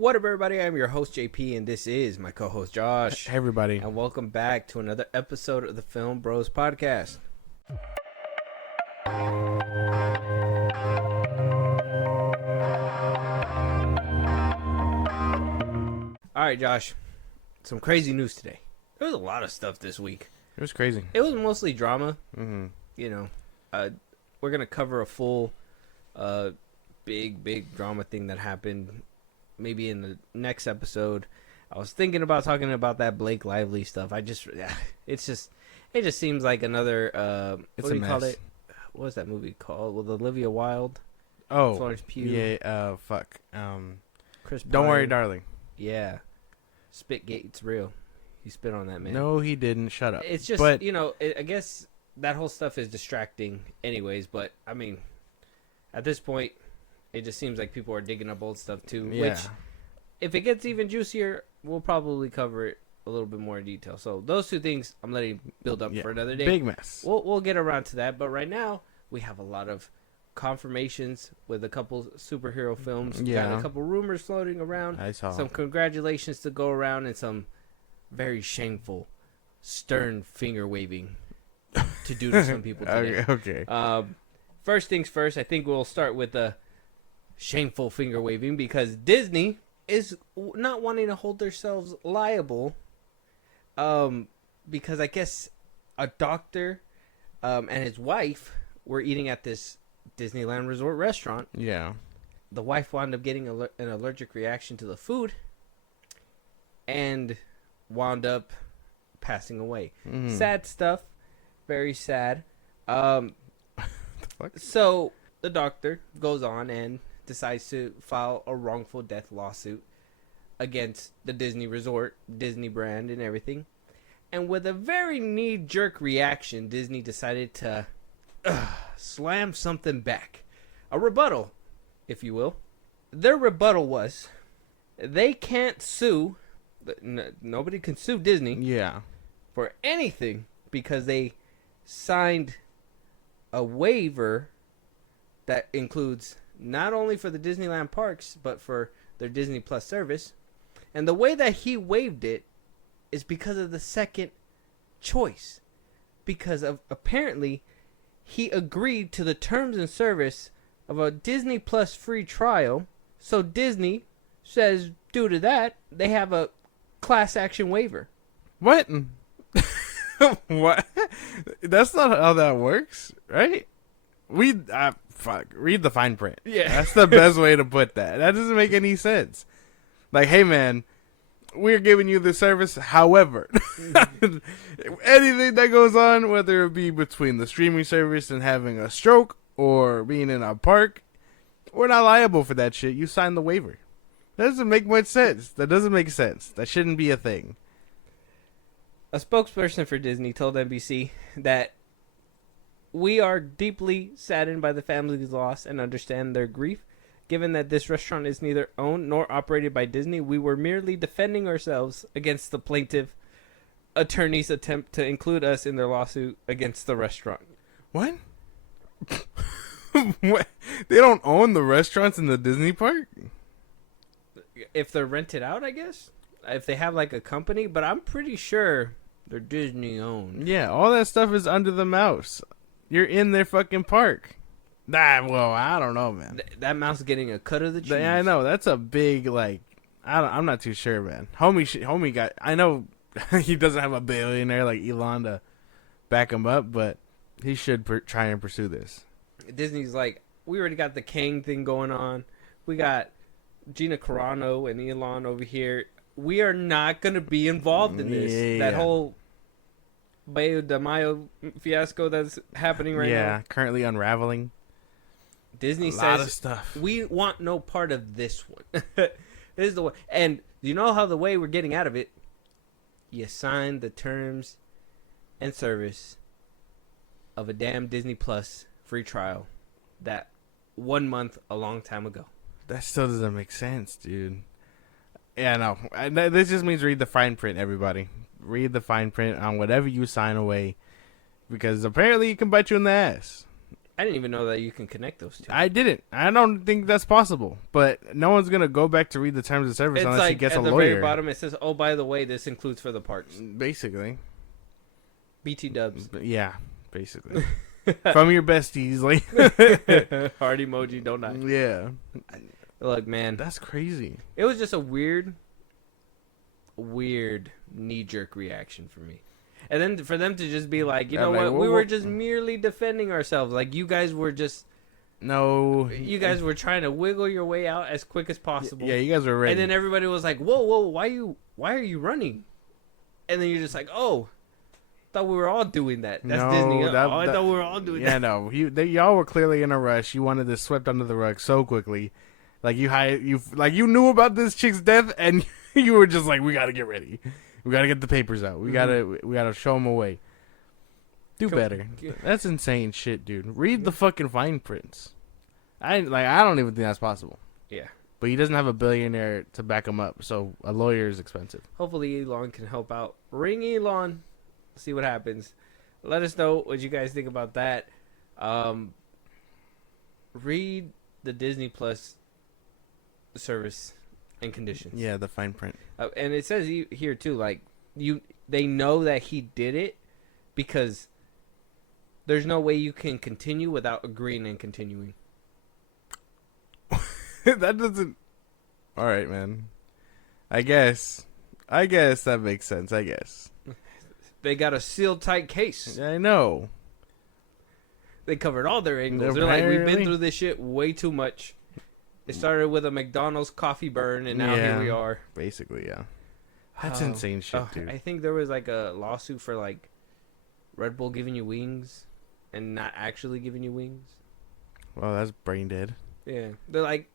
What up, everybody? I'm your host, JP, and this is my co-host, Josh. Hey, everybody. And welcome back to another episode of the FilmBros podcast. All right, Josh. Some crazy news today. There was a lot of stuff this week. It was crazy. It was mostly drama. Mm-hmm. You know, we're going to cover a full, big drama thing that happened maybe in the next episode. I was thinking about talking about that Blake Lively stuff. It just seems like another, It's what do a you call mess. it? What was that movie called? With Olivia Wilde, Oh, Florence Pugh, yeah. Chris Don't worry, Pine. darling. Yeah. Spitgate, it's real. He spit on that man. No, he didn't. Shut up. It's just, But I guess that whole stuff is distracting anyways, but, I mean, at this point, it just seems like people are digging up old stuff too, yeah, which, if it gets even juicier, we'll probably cover it a little bit more in detail. So those two things I'm letting build up for another day. big mess. We'll get around to that, but right now, we have a lot of confirmations with a couple superhero films. Yeah. Got a couple rumors floating around. I saw. Some congratulations to go around, and some very shameful, stern finger waving to do to some people today. Okay. First things first, I think we'll start with the shameful finger waving, because Disney is not wanting to hold themselves liable, because I guess a doctor and his wife were eating at this Disneyland Resort restaurant. Yeah. The wife wound up getting an allergic reaction to the food and wound up passing away. Mhm. Sad stuff. Very sad. Fuck? So the doctor goes on and decides to file a wrongful death lawsuit against the Disney Resort, Disney brand, and everything. And with a very knee-jerk reaction, Disney decided to slam something back. A rebuttal, if you will. Their rebuttal was, they can't sue, nobody can sue Disney Yeah. for anything because they signed a waiver that includes not only for the Disneyland parks, but for their Disney Plus service. And the way that he waived it is because of the second choice. Because of, apparently, he agreed to the terms and service of a Disney Plus free trial. So Disney says, due to that, they have a class action waiver. What? What? That's not how that works, right? Read the fine print. Yeah. That's the best way to put that. That doesn't make any sense. Like, hey, man, we're giving you the service. However, anything that goes on, whether it be between the streaming service and having a stroke or being in a park, we're not liable for that shit. You signed the waiver. That doesn't make much sense. That doesn't make sense. That shouldn't be a thing. A spokesperson for Disney told NBC that we are deeply saddened by the family's loss and understand their grief. Given that this restaurant is neither owned nor operated by Disney, we were merely defending ourselves against the plaintiff attorney's attempt to include us in their lawsuit against the restaurant. What? What? They don't own the restaurants in the Disney park? If they're rented out, I guess? If they have like a company, but I'm pretty sure they're Disney owned. Yeah, all that stuff is under the mouse. You're in their fucking park. Nah, well, I don't know, man. That mouse is getting a cut of the cheese. Yeah, I know. That's a big, like, I'm not too sure, man. Homie got, I know he doesn't have a billionaire like Elon to back him up, but he should try and pursue this. Disney's like, we already got the Kang thing going on. We got Gina Carano and Elon over here. We are not going to be involved in this. Yeah. That whole Bayo de Mayo fiasco that's happening right now. Yeah, currently unraveling. Disney A lot of says, stuff. we want no part of this one. This is the way. And you know how the way we're getting out of it? You sign the terms and service of a damn Disney Plus free trial that 1 month a long time ago. That still doesn't make sense, dude. Yeah, no. This just means read the fine print, everybody. Read the fine print on whatever you sign away, because apparently it can bite you in the ass. I didn't even know that you can connect those two. I didn't. I don't think that's possible. But no one's gonna go back to read the terms of service It's unless he like gets at a the lawyer. very bottom it says, "Oh, by the way, this includes for the parks." Basically. BT dubs. Yeah, basically. From your besties, like. Heart emoji, don't die. Yeah. Look, man, That's crazy. it was just a weird knee-jerk reaction for me. And then for them to just be like, you know like, what, we well, were just merely defending ourselves. Like, you guys were just, No. you guys were trying to wiggle your way out as quick as possible. Yeah, you guys were ready. And then everybody was like, whoa, why are you running? And then you're just like, oh, thought we were all doing that. That's No, Disney. that- I that- thought we were all doing Yeah, that. no. Y'all were clearly in a rush. You wanted this swept under the rug so quickly. Like you knew about this chick's death, and you were just like, we gotta get ready. We gotta get the papers out. We gotta show them away. Do better. That's insane shit, dude. Read the fucking fine prints. I don't even think that's possible. Yeah. But he doesn't have a billionaire to back him up, so a lawyer is expensive. Hopefully Elon can help out. Ring Elon. See what happens. Let us know what you guys think about that. Read the Disney Plus service and conditions. Yeah, the fine print. And it says here too, like they know that he did it because there's no way you can continue without agreeing and continuing. That doesn't. All right, man. I guess that makes sense. I guess. They got a sealed tight case. I know. They covered all their angles. They're like, we've been Apparently. through this shit way too much. It started with a McDonald's coffee burn, and now here we are. Basically, yeah. That's Oh, insane shit, dude. I think there was like a lawsuit for like Red Bull giving you wings and not actually giving you wings. Well, that's brain dead. Yeah, they're like,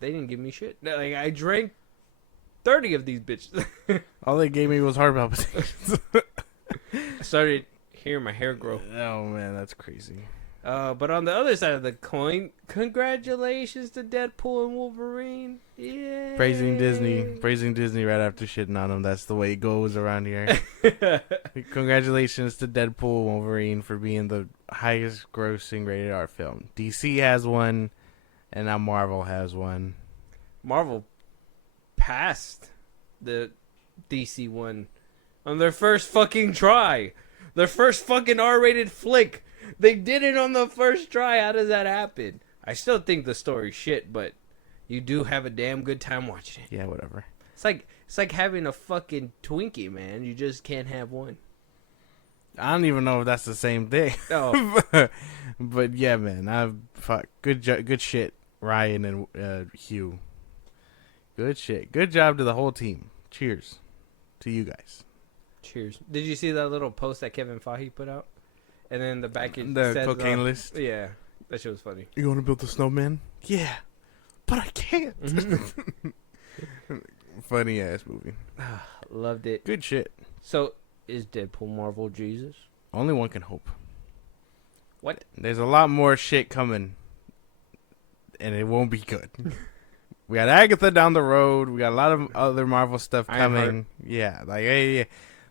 they didn't give me shit. They're like, I drank 30 of these bitches. All they gave me was heart palpitations. I started hearing my hair grow. Oh man, that's crazy. But on the other side of the coin, congratulations to Deadpool and Wolverine. Yeah. Praising Disney right after shitting on them. That's the way it goes around here. Congratulations to Deadpool and Wolverine for being the highest grossing rated R film. DC has one, and now Marvel has one. Marvel passed the DC one on their first fucking try. Their first fucking R-rated flick. They did it on the first try. How does that happen? I still think the story's shit, but you do have a damn good time watching it. Yeah, whatever. It's like having a fucking Twinkie, man. You just can't have one. I don't even know if that's the same thing. Oh, But yeah, man, good shit, Ryan and Hugh. Good shit. Good job to the whole team. Cheers to you guys. cheers. Did you see that little post that Kevin Feige put out? And then the back it The says, cocaine list. Yeah, that shit was funny. You want to build a snowman? Yeah, but I can't. Funny ass movie. Loved it. Good shit. So, is Deadpool Marvel Jesus? Only one can hope. What? There's a lot more shit coming, and it won't be good. We got Agatha down the road. We got a lot of other Marvel stuff Ironheart. coming. Yeah, like hey,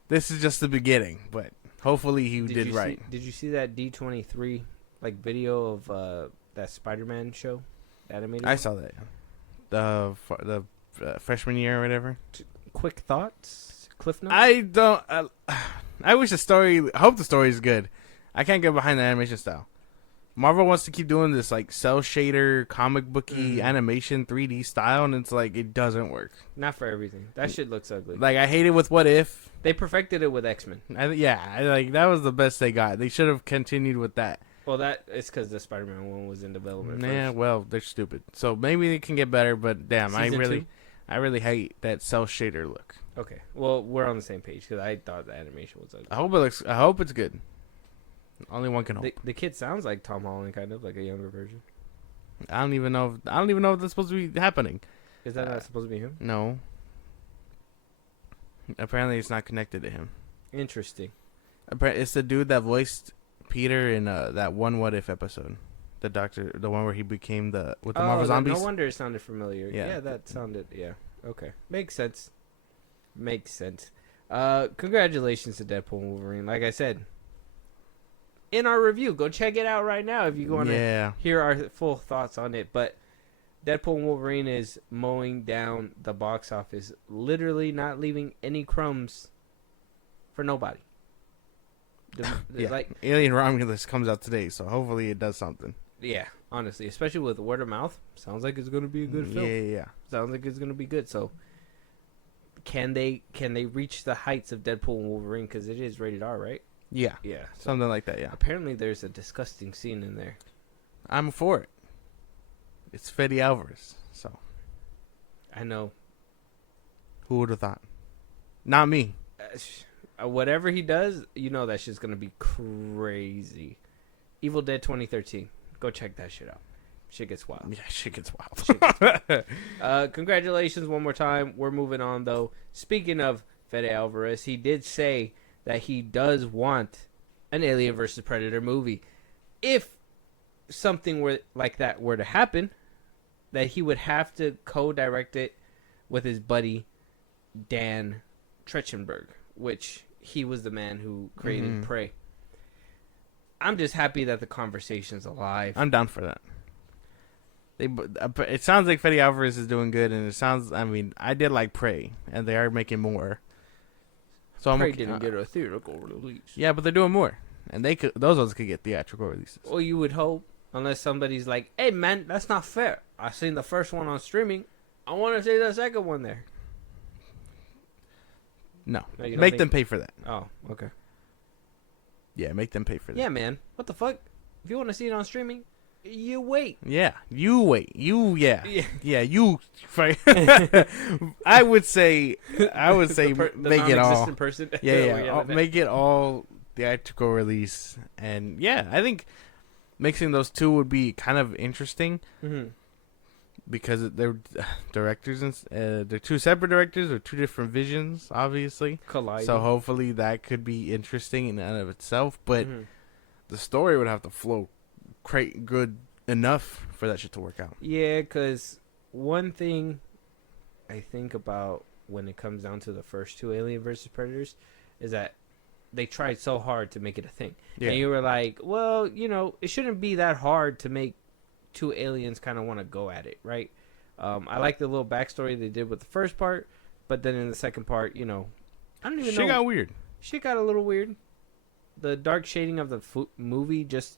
this is just the beginning, but hopefully he did you right. Did you see that D23 like video of that Spider-Man show, animated? I saw that. The freshman year or whatever. Quick thoughts, Cliff Notes. I don't. I wish the story. I hope the story is good. I can't get behind the animation style. Marvel wants to keep doing this like cell shader, comic booky animation, 3D style, and it's like it doesn't work. Not for everything. That shit looks ugly. Like I hate it with What If. They perfected it with X-Men. Like that was the best they got. They should have continued with that. Well, that is because the Spider-Man one was in development. Yeah, first. well, they're stupid. So maybe they can get better, but damn, Season I really hate that cell shader look. Okay. Well, we're on the same page because I thought the animation was ugly. I hope it's good. Only one can hope. The kid sounds like Tom Holland, kind of like a younger version. I don't even know if that's supposed to be happening. Is that not supposed to be him? No. Apparently, it's not connected to him. Interesting. It's the dude that voiced Peter in that one What If episode. The doctor, the one where he became with the Marvel Zombies. No wonder it sounded familiar. Yeah. Yeah, that sounded. Yeah. Okay. Makes sense. Congratulations to Deadpool and Wolverine. Like I said, in our review. Go check it out right now if you want to hear our full thoughts on it. But Deadpool Wolverine is mowing down the box office, literally not leaving any crumbs for nobody. Like Alien Romulus comes out today, so hopefully it does something. Yeah, honestly, especially with word of mouth, sounds like it's going to be a good film. Yeah. Sounds like it's going to be good. So, can they reach the heights of Deadpool and Wolverine? Because it is rated R, right? Yeah. Yeah. So something like that. Yeah. apparently, there's a disgusting scene in there. I'm for it. It's Fede Alvarez, so I know. Who would have thought? Not me. Whatever he does, you know that shit's gonna be crazy. Evil Dead 2013. Go check that shit out. Shit gets wild. Yeah, shit gets wild. Congratulations one more time. We're moving on though. Speaking of Fede Alvarez, he did say that he does want an Alien vs Predator movie. If something were like that were to happen, that he would have to co-direct it with his buddy Dan Trachtenberg, which he was the man who created Prey. I'm just happy that the conversation's alive. I'm down for that. It sounds like Fede Alvarez is doing good, and it sounds. I mean, I did like Prey, and they are making more. So Prey didn't get a theatrical release. Yeah, but they're doing more, and those ones could get theatrical releases. Well, you would hope, unless somebody's like, "Hey, man, that's not fair. I seen the first one on streaming. I want to see the second one there." No, make them pay for that. Oh, okay. Yeah, make them pay for that. Yeah, man. What the fuck? If you want to see it on streaming, you wait. Yeah, you wait. Yeah, you. I would say make it all. Person. Yeah. Make it all theatrical release, and yeah, I think mixing those two would be kind of interesting. Mm-hmm. Because they're directors and they're two separate directors or two different visions, obviously. Colliding. So hopefully that could be interesting in and of itself. But the story would have to flow good enough for that shit to work out. Yeah, because one thing I think about when it comes down to the first two Alien vs. Predators is that they tried so hard to make it a thing. Yeah. And you were like, well, it shouldn't be that hard to make two aliens kind of want to go at it, right? I like the little backstory they did with the first part, but then in the second part, I don't even know. Shit got weird. Shit got a little weird. The dark shading of the movie just,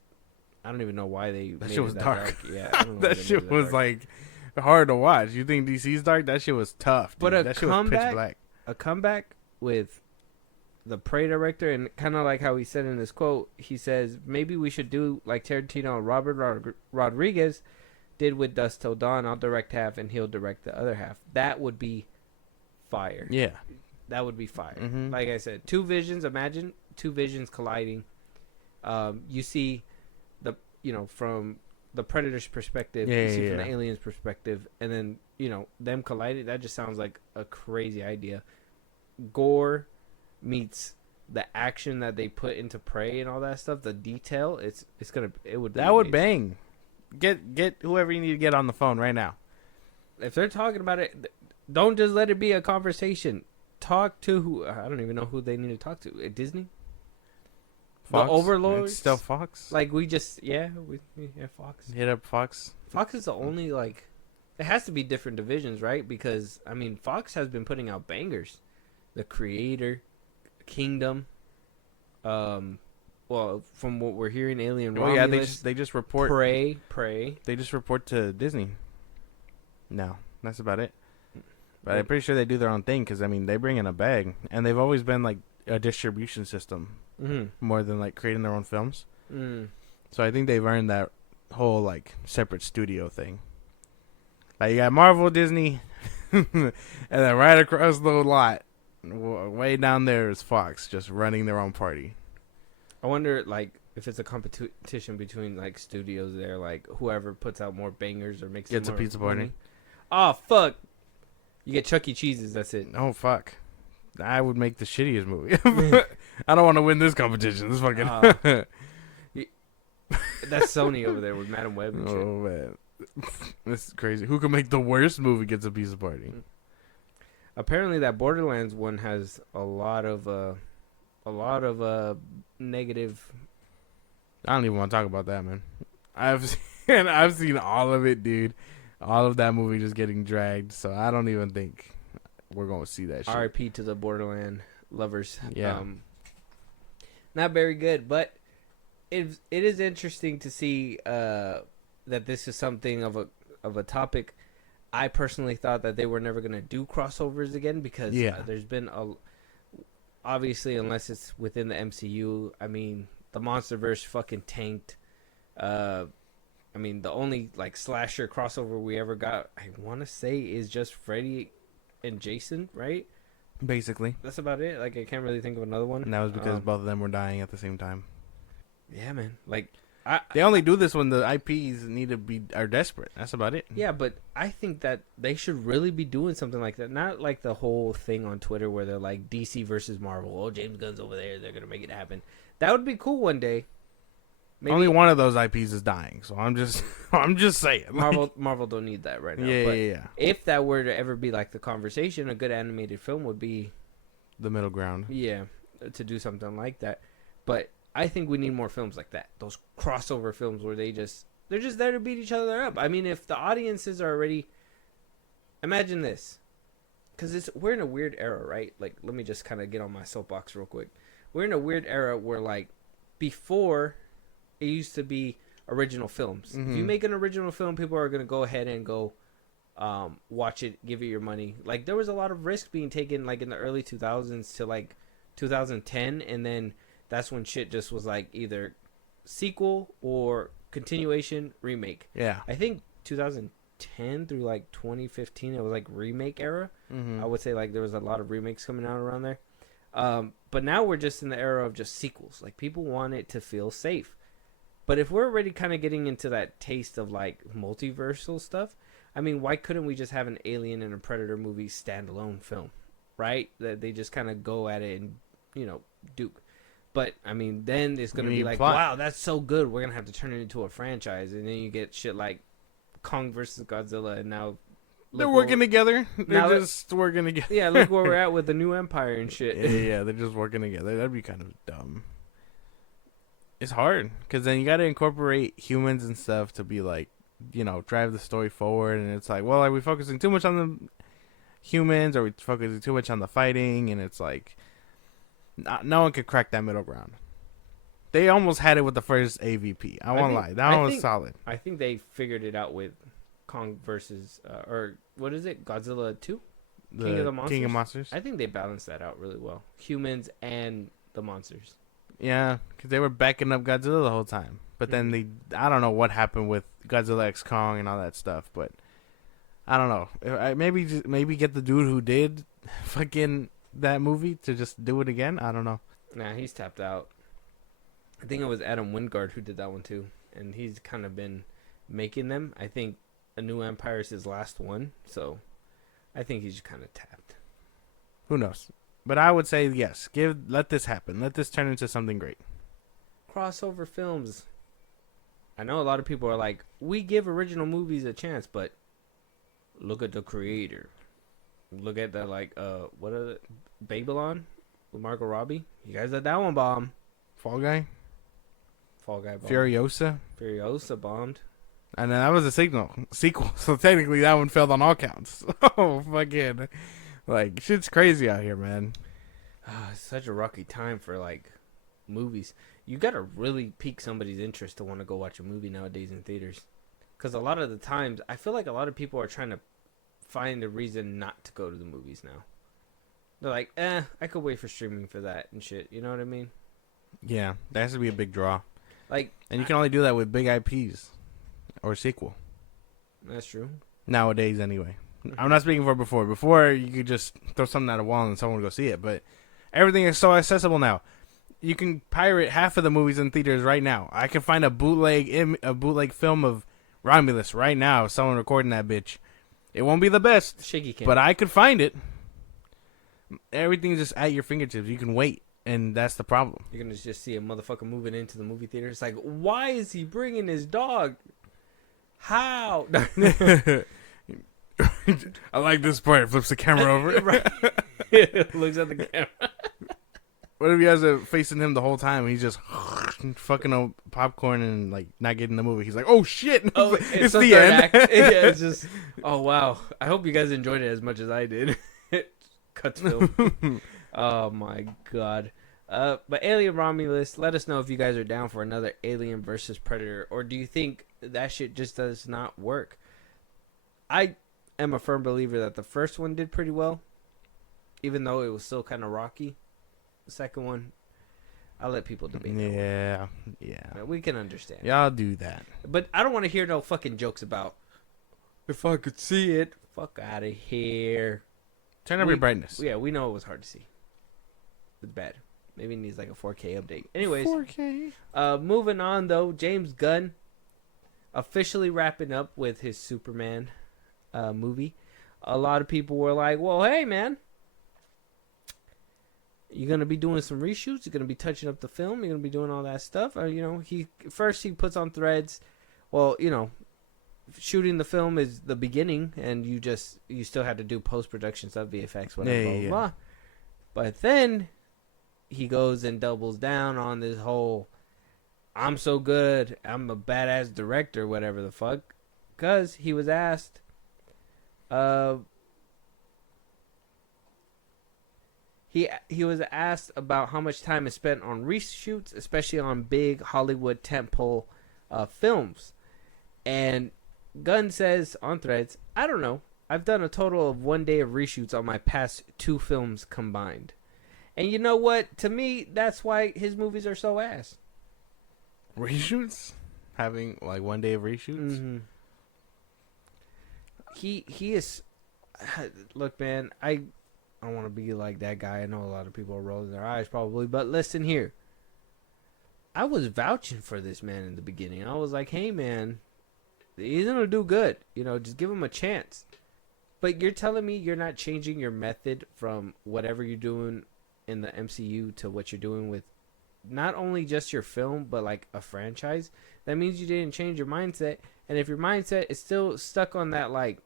I don't even know why they that made shit was it that dark. Yeah, I don't know that shit was dark. Like hard to watch. You think DC's dark? That shit was tough. Dude. But that shit was pitch black. A comeback with the Prey director, and kind of like how he said in this quote, he says, maybe we should do like Tarantino and Robert Rodriguez did with Dusk Till Dawn. I'll direct half and he'll direct the other half. That would be fire. Yeah. That would be fire. Mm-hmm. Like I said, two visions. Imagine two visions colliding. You see from the Predator's perspective, you see from the alien's perspective, and then, them colliding. That just sounds like a crazy idea. Gore meets the action that they put into Prey and all that stuff, the detail, it would bang. Get whoever you need to get on the phone right now. If they're talking about it, don't just let it be a conversation. Talk to who, I don't even know who they need to talk to. Disney? Fox? The Overlords? It's still Fox? Like Fox. Hit up Fox. Fox is the only, it has to be different divisions, right? Because, Fox has been putting out bangers. The Creator, Kingdom, from what we're hearing, Alien Romulus. Oh yeah, they just report Prey. They just report to Disney. No, that's about it. But I'm pretty sure they do their own thing because they bring in a bag, and they've always been like a distribution system more than like creating their own films. So I think they've earned that whole like separate studio thing. Like you got Marvel, Disney, and then right across the lot. Way down there is Fox, just running their own party. I wonder, if it's a competition between studios there, whoever puts out more bangers or makes gets a pizza party. Oh fuck! You get Chuck E. Cheese's. That's it. Oh fuck! I would make the shittiest movie. I don't want to win this competition. This fucking. That's Sony over there with Madam Web and shit. Oh man, this is crazy. Who can make the worst movie gets a pizza party? Apparently, that Borderlands one has a lot of negative I don't even want to talk about that, man. I've seen all of it, dude. All of that movie just getting dragged. So I don't even think we're going to see that shit. R.I.P. to the Borderland lovers. Yeah. Not very good, but it is interesting to see that this is something of a topic. I personally thought that they were never going to do crossovers again because there's been obviously, unless it's within the MCU, I mean, the MonsterVerse fucking tanked. I mean, the only like slasher crossover we ever got, I want to say, is just Freddy and Jason, right? Basically. That's about it. Like, I can't really think of another one. And that was because both of them were dying at the same time. Yeah, man. Like, they only do this when the IPs are desperate. That's about it. Yeah, but I think that they should really be doing something like that. Not like the whole thing on Twitter where they're like DC versus Marvel. Oh, James Gunn's over there. They're going to make it happen. That would be cool one day. Maybe. Only one of those IPs is dying, so I'm just saying. Marvel don't need that right now. Yeah. If that were to ever be like the conversation, a good animated film would be the middle ground. Yeah, to do something like that. But I think we need more films like that. Those crossover films where they're just there to beat each other up. I mean, if the audiences are already, imagine this, because we're in a weird era, right? Like, let me just kind of get on my soapbox real quick. We're in a weird era where, like, before it used to be original films. Mm-hmm. If you make an original film, people are going to go ahead and go watch it, give it your money. Like, there was a lot of risk being taken, like, in the early 2000s to, like, 2010, and then that's when shit just was, like, either sequel or continuation, remake. Yeah. I think 2010 through, like, 2015, it was, like, remake era. Mm-hmm. I would say, like, there was a lot of remakes coming out around there. But now we're just in the era of just sequels. Like, people want it to feel safe. But if we're already kind of getting into that taste of, like, multiversal stuff, I mean, why couldn't we just have an Alien and a Predator movie standalone film, right? That they just kind of go at it and, you know, duke. But, I mean, then it's going to be like, plot. wow, that's so good. We're going to have to turn it into a franchise. And then you get shit like Kong versus Godzilla, and now they're working together. They're just working together. Yeah, look where we're at with the new Empire and shit. Yeah, they're just working together. That'd be kind of dumb. It's hard because then you got to incorporate humans and stuff to be like, you know, drive the story forward. And it's like, well, are we focusing too much on the humans? Or are we focusing too much on the fighting? And it's like, no one could crack that middle ground. They almost had it with the first AVP. I won't lie. That one was solid. I think they figured it out with Kong versus, or what is it? Godzilla 2? King of the Monsters? King of Monsters. I think they balanced that out really well. Humans and the monsters. Yeah, because they were backing up Godzilla the whole time. But then I don't know what happened with Godzilla X Kong and all that stuff. But I don't know. Maybe get the dude who did fucking that movie to just do it again. I don't know. Nah, he's tapped out. I think it was Adam Wingard who did that one too. And he's kind of been making them. I think A New Empire is his last one. So I think he's kind of tapped. Who knows? But I would say yes. Let this happen. Let this turn into something great. Crossover films. I know a lot of people are like, we give original movies a chance, but look at the creator. Look at the what is it? Babylon with Margot Robbie. You guys let that one bomb. Fall Guy bombed. Furiosa bombed. And then that was a sequel. So technically that one failed on all counts. Oh, fucking. Like, shit's crazy out here, man. It's such a rocky time for, like, movies. You gotta really pique somebody's interest to want to go watch a movie nowadays in theaters. Because a lot of the times, I feel like a lot of people are trying to find a reason not to go to the movies now. They're like, I could wait for streaming for that and shit. You know what I mean? Yeah, that has to be a big draw. Like, and you can only do that with big IPs or sequel. That's true. Nowadays, anyway. I'm not speaking for before. Before, you could just throw something at a wall and someone would go see it. But everything is so accessible now. You can pirate half of the movies in theaters right now. I can find a bootleg film of Romulus right now. Someone recording that bitch. It won't be the best, Shaky cam. but I could find it. Everything's just at your fingertips. You can wait, and that's the problem. You're gonna just see a motherfucker moving into the movie theater. It's like, why is he bringing his dog? How? I like this part. Flips the camera over. Looks at the camera. What if you guys are facing him the whole time? And he's just fucking up popcorn and like not getting the movie. He's like, "Oh shit! Oh, it's the end." yeah, it's just. Oh wow! I hope you guys enjoyed it as much as I did. Cuts film. Oh my god. But Alien Romulus, let us know if you guys are down for another Alien versus Predator, or do you think that shit just does not work? I am a firm believer that the first one did pretty well, even though it was still kind of rocky. The second one, I'll let people debate. Yeah. We can understand. Y'all do that. But I don't want to hear no fucking jokes about, if I could see it, fuck out of here. Turn up your brightness. Yeah, we know it was hard to see. It's bad. Maybe it needs like a 4K update. Anyways, 4K. Moving on though, James Gunn officially wrapping up with his Superman movie. A lot of people were like, "Well, hey man, you're gonna be doing some reshoots. You're gonna be touching up the film. You're gonna be doing all that stuff." He puts on threads. Well, shooting the film is the beginning, and you still had to do post production stuff, VFX, whatever, blah, blah, blah. But then he goes and doubles down on this whole, I'm so good, I'm a badass director, whatever the fuck, because he was asked, he was asked about how much time is spent on reshoots, especially on big Hollywood tentpole films, and Gunn says on Threads, "I don't know. I've done a total of 1 day of reshoots on my past 2 films combined." And you know what? To me, that's why his movies are so ass. Reshoots? Having like 1 day of reshoots? Mm-hmm. He is. Look, man, I don't want to be like that guy. I know a lot of people are rolling their eyes probably, but listen here. I was vouching for this man in the beginning. I was like, hey, man, he's going to do good. Just give him a chance. But you're telling me you're not changing your method from whatever you're doing in the MCU to what you're doing with not only just your film, but like a franchise? That means you didn't change your mindset. And if your mindset is still stuck on that, like,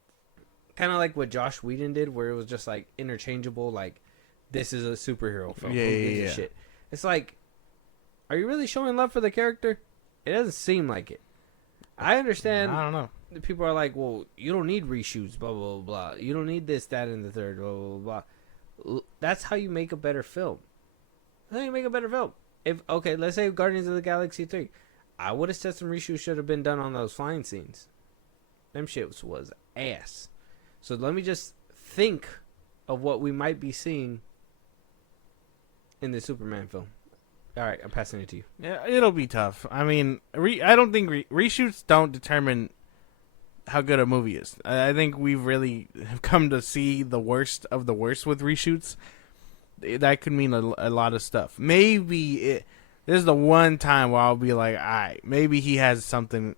kind of like what Josh Whedon did, where it was just like interchangeable, like, this is a superhero film. Yeah. Shit. It's like, are you really showing love for the character? It doesn't seem like it. I understand. I don't know. People are like, well, you don't need reshoots, blah, blah, blah. You don't need this, that, and the third, blah, blah, blah. That's how you make a better film. That's how you make a better film. Let's say Guardians of the Galaxy 3. I would have said some reshoots should have been done on those flying scenes. Them shits was ass. So let me just think of what we might be seeing in the Superman film. All right, I'm passing it to you. Yeah, it'll be tough. I mean, I don't think reshoots don't determine how good a movie is. I think we've really come to see the worst of the worst with reshoots. That could mean a lot of stuff. Maybe this is the one time where I'll be like, all right, maybe he has something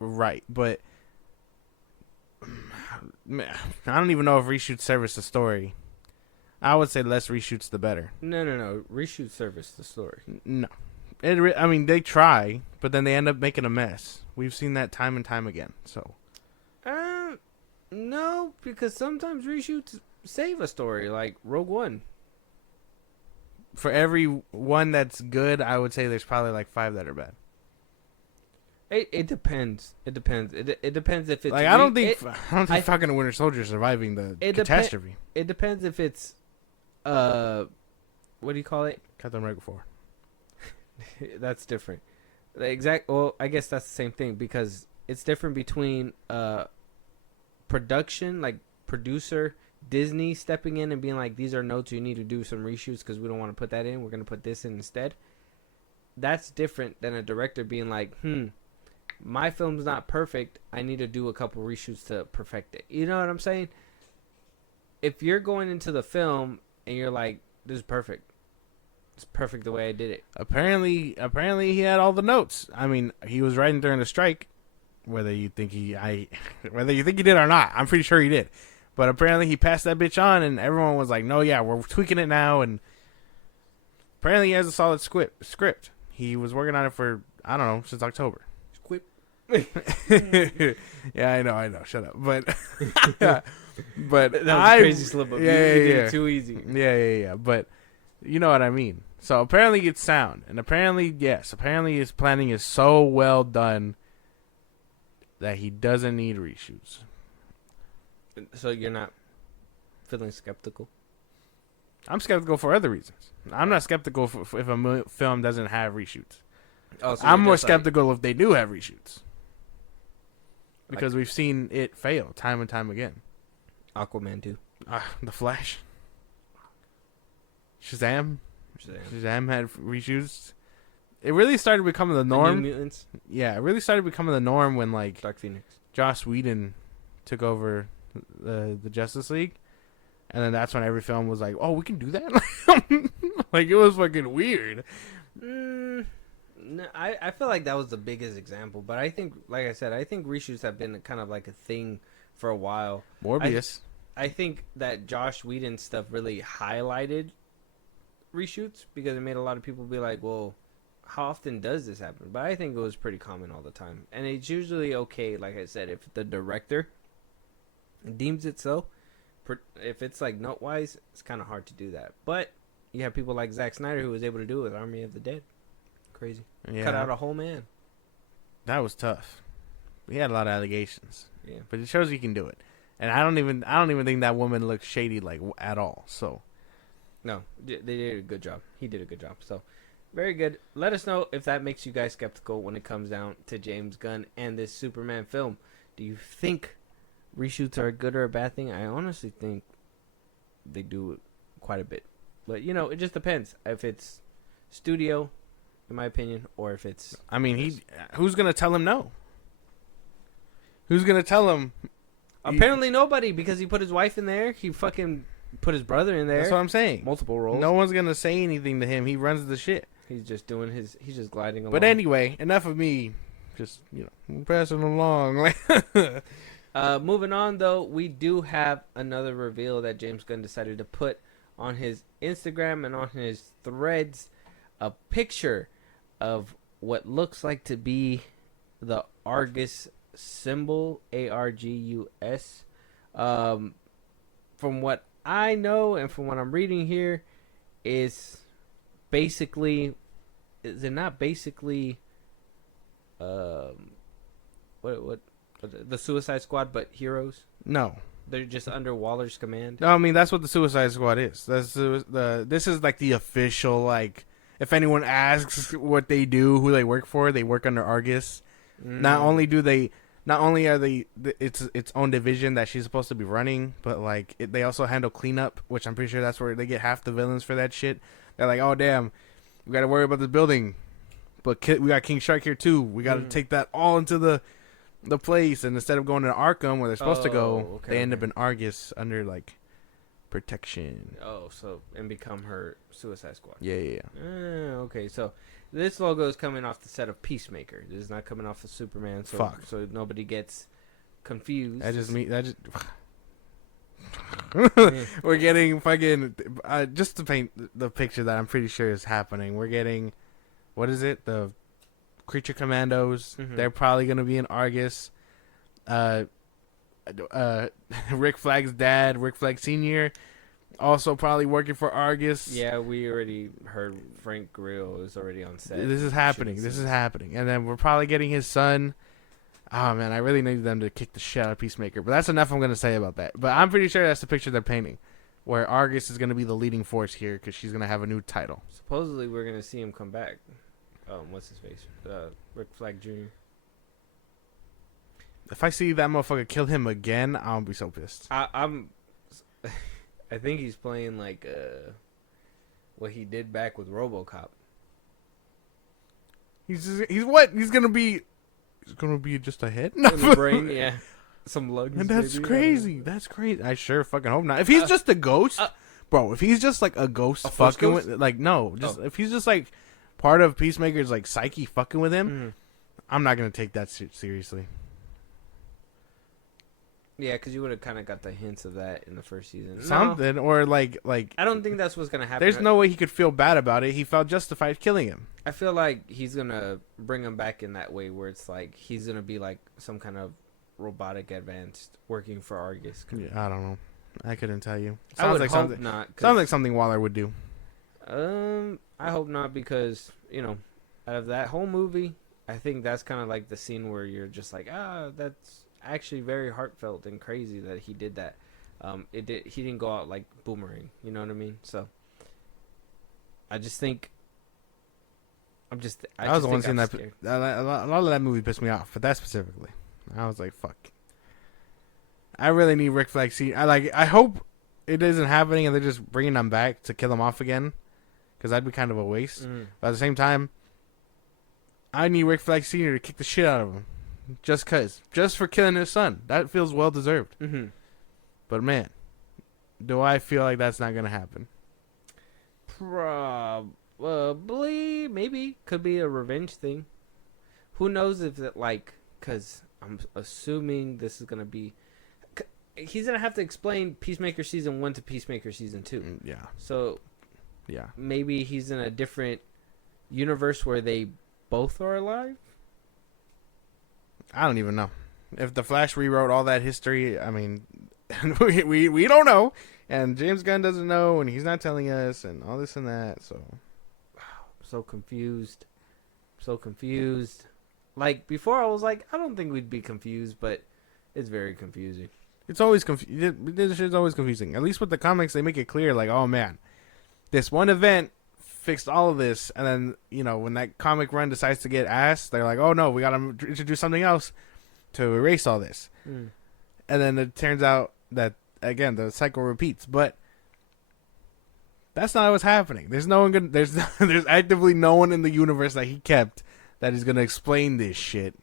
right. But I don't even know if reshoots service the story. I would say less reshoots, the better. No. Reshoot service the story. No. I mean, they try, but then they end up making a mess. We've seen that time and time again. So. No, because sometimes reshoots save a story, like Rogue One. For every one that's good, I would say there's probably like 5 that are bad. It depends. It depends if it's like I don't think fucking Winter Soldier surviving the catastrophe. It depends if it's what do you call it? Captain America 4. That's different. Well, I guess that's the same thing because it's different between production, like producer Disney stepping in and being like, these are notes, you need to do some reshoots because we don't want to put that in, we're going to put this in instead. That's different than a director being like, my film's not perfect, I need to do a couple reshoots to perfect it. You know what I'm saying? If you're going into the film and you're like, this is perfect, it's perfect the way I did it. Apparently he had all the notes. I mean, he was writing during the strike, whether you think he did or not. I'm pretty sure he did. But apparently he passed that bitch on, and everyone was like, no, yeah, we're tweaking it now. And apparently he has a solid script. He was working on it for, I don't know, since October. Yeah, I know. Shut up. But that was a crazy slip up. Yeah. You did it too easy. Yeah. But you know what I mean. So apparently it's sound, and apparently his planning is so well done that he doesn't need reshoots. So you're not feeling skeptical? I'm skeptical for other reasons. I'm not skeptical if a film doesn't have reshoots. Oh, so I'm you're more just skeptical if they do have reshoots. Because we've seen it fail time and time again. Aquaman 2. The Flash. Shazam had reshoots. It really started becoming the norm. New Mutants. Yeah, it really started becoming the norm when like Dark Phoenix. Joss Whedon took over the Justice League, and then that's when every film was like, "Oh, we can do that." Like it was fucking weird. No, I feel like that was the biggest example, but I think, like I said, I think reshoots have been kind of like a thing for a while. Morbius. I think that Josh Whedon stuff really highlighted reshoots because it made a lot of people be like, well, how often does this happen? But I think it was pretty common all the time. And it's usually okay, like I said, if the director deems it so. If it's like note-wise, it's kind of hard to do that. But you have people like Zack Snyder who was able to do it with Army of the Dead. Crazy. Yeah. Cut out a whole man. That was tough. He had a lot of allegations. Yeah. But it shows you can do it. And I don't even think that woman looked shady like at all. So No, they did a good job. He did a good job. So, very good. Let us know if that makes you guys skeptical when it comes down to James Gunn and this Superman film. Do you think reshoots are a good or a bad thing? I honestly think they do it quite a bit. But, you know, it just depends. If it's studio, in my opinion, or if it's... I mean, who's going to tell him no? Who's going to tell him... Apparently nobody, because he put his wife in there. He fucking put his brother in there. That's what I'm saying. Multiple roles. No one's going to say anything to him. He runs the shit. He's just doing his... He's just gliding along. But anyway, enough of me. Just, passing along. Moving on, though, we do have another reveal that James Gunn decided to put on his Instagram and on his threads. A picture of what looks like to be the Argus symbol, Argus. From what I know and from what I'm reading here, is basically, is it not basically, what the Suicide Squad, but heroes? No. They're just under Waller's command. No, I mean that's what the Suicide Squad is. This is like the official, like, if anyone asks what they do, who they work for, they work under Argus. Not only are they its own division that she's supposed to be running, but like they also handle cleanup, which I'm pretty sure that's where they get half the villains for that shit. They're like, oh damn, we got to worry about this building, but we got King Shark here too. We got to take that all into the place, and instead of going to Arkham where they're supposed to go, they end up in Argus under like protection. Oh, so and become her Suicide Squad. Yeah. Okay, so this logo is coming off the set of Peacemaker. This is not coming off of Superman. So, so nobody gets confused. We're getting fucking just to paint the picture that I'm pretty sure is happening. We're getting, what is it? The Creature Commandos. Mm-hmm. They're probably gonna be in Argus. Rick Flag's dad, Rick Flag Sr., also probably working for Argus. Yeah, we already heard Frank Grillo is already on set. This is happening. And then we're probably getting his son. Oh, man, I really need them to kick the shit out of Peacemaker. But that's enough I'm going to say about that. But I'm pretty sure that's the picture they're painting, where Argus is going to be the leading force here because she's going to have a new title. Supposedly, we're going to see him come back. What's his face? Rick Flag Jr. If I see that motherfucker kill him again, I'll be so pissed. I think he's playing like what he did back with RoboCop. He's what? He's gonna be just a head? No. In the brain, yeah. Some lugs. And that's maybe. Crazy. That's crazy. I sure fucking hope not. If he's just a ghost, bro. If he's just like a ghost fucking with, like, no, just if he's just like part of Peacemaker's like psyche fucking with him, I'm not gonna take that seriously. Yeah, because you would have kind of got the hints of that in the first season. Something, or like. I don't think that's what's gonna happen. There's no way he could feel bad about it. He felt justified killing him. I feel like he's gonna bring him back in that way, where it's like he's gonna be like some kind of robotic advanced working for Argus. Yeah, I don't know. I couldn't tell you. Sounds like something. Not. Sounds like something Waller would do. I hope not because out of that whole movie, I think that's kind of like the scene where you're just like, that's actually very heartfelt and crazy that he did that. He didn't go out like Boomerang, you know what I mean? So I just think I was the one seeing that. A lot of that movie pissed me off, but that specifically, I was like, fuck. I really need Rick Flag scene. I hope it isn't happening and they're just bringing him back to kill him off again, because that'd be kind of a waste. But at the same time, I need Rick Flag Sr. to kick the shit out of him, just for killing his son. That feels well deserved. Mm-hmm. But man, do I feel like that's not gonna happen? Probably, maybe could be a revenge thing. Who knows if it because I'm assuming this is gonna be. He's gonna have to explain Peacemaker season 1 to Peacemaker season 2. Yeah. So, yeah, maybe he's in a different universe where they both are alive. I don't even know. If the Flash rewrote all that history, I mean, we don't know, and James Gunn doesn't know, and he's not telling us, and all this and that. So, so confused. Like before, I was like, I don't think we'd be confused, but it's very confusing. It's always this shit's always confusing. At least with the comics, they make it clear, like, oh man, this one event fixed all of this, and then when that comic run decides to get ass, they're like, oh no, we gotta introduce something else to erase all this. And then it turns out that again the cycle repeats, but that's not what's happening. There's there's actively no one in the universe that he kept that is gonna explain this shit.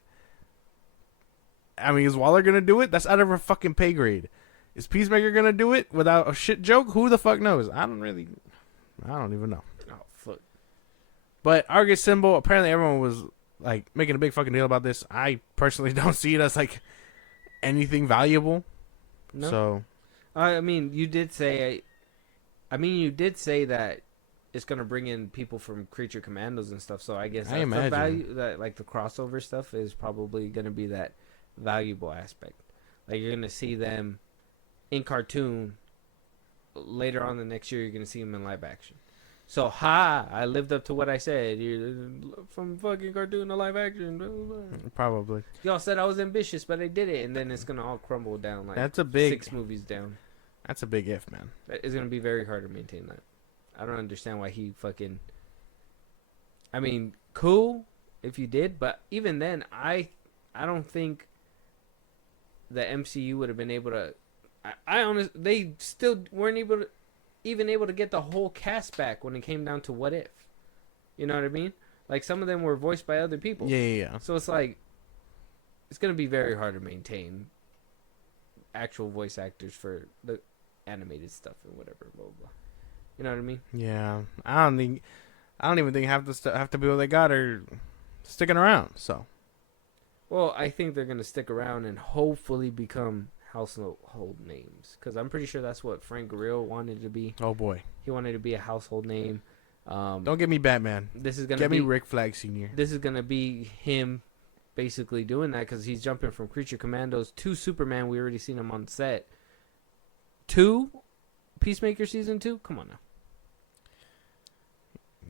I mean, is Waller gonna do it? That's out of her fucking pay grade. Is Peacemaker gonna do it without a shit joke? Who the fuck knows? I don't even know. Oh fuck. But Argus symbol, apparently everyone was like making a big fucking deal about this. I personally don't see it as like anything valuable. No. So I mean, you did say that it's gonna bring in people from Creature Commandos and stuff. So I guess that's the value that like the crossover stuff is probably gonna be that valuable aspect. Like you're gonna see them in cartoon. Later on the next year, you're gonna see them in live action. So I lived up to what I said. You're from fucking cartoon to live action. Blah, blah, blah. Probably. Y'all said I was ambitious, but I did it, and then it's gonna all crumble down like that's a big 6 movies down. That's a big if, man. It's gonna be very hard to maintain that. I don't understand why he fucking. I mean, cool if you did, but even then, I don't think the MCU would have been able to. I honestly, they still weren't able to get the whole cast back when it came down to What If. You know what I mean? Like some of them were voiced by other people. Yeah. So it's like it's gonna be very hard to maintain actual voice actors for the animated stuff and whatever. Blah, blah, blah. You know what I mean? Yeah. I don't even think half the people they got are sticking around. So. Well, I think they're gonna stick around and hopefully become household names, because I'm pretty sure that's what Frank Grillo wanted to be. Oh boy, he wanted to be a household name. Don't get me Batman. This is gonna get me Rick Flag Sr. This is gonna be him basically doing that, because he's jumping from Creature Commandos to Superman. We already seen him on set. To Peacemaker season 2. Come on now.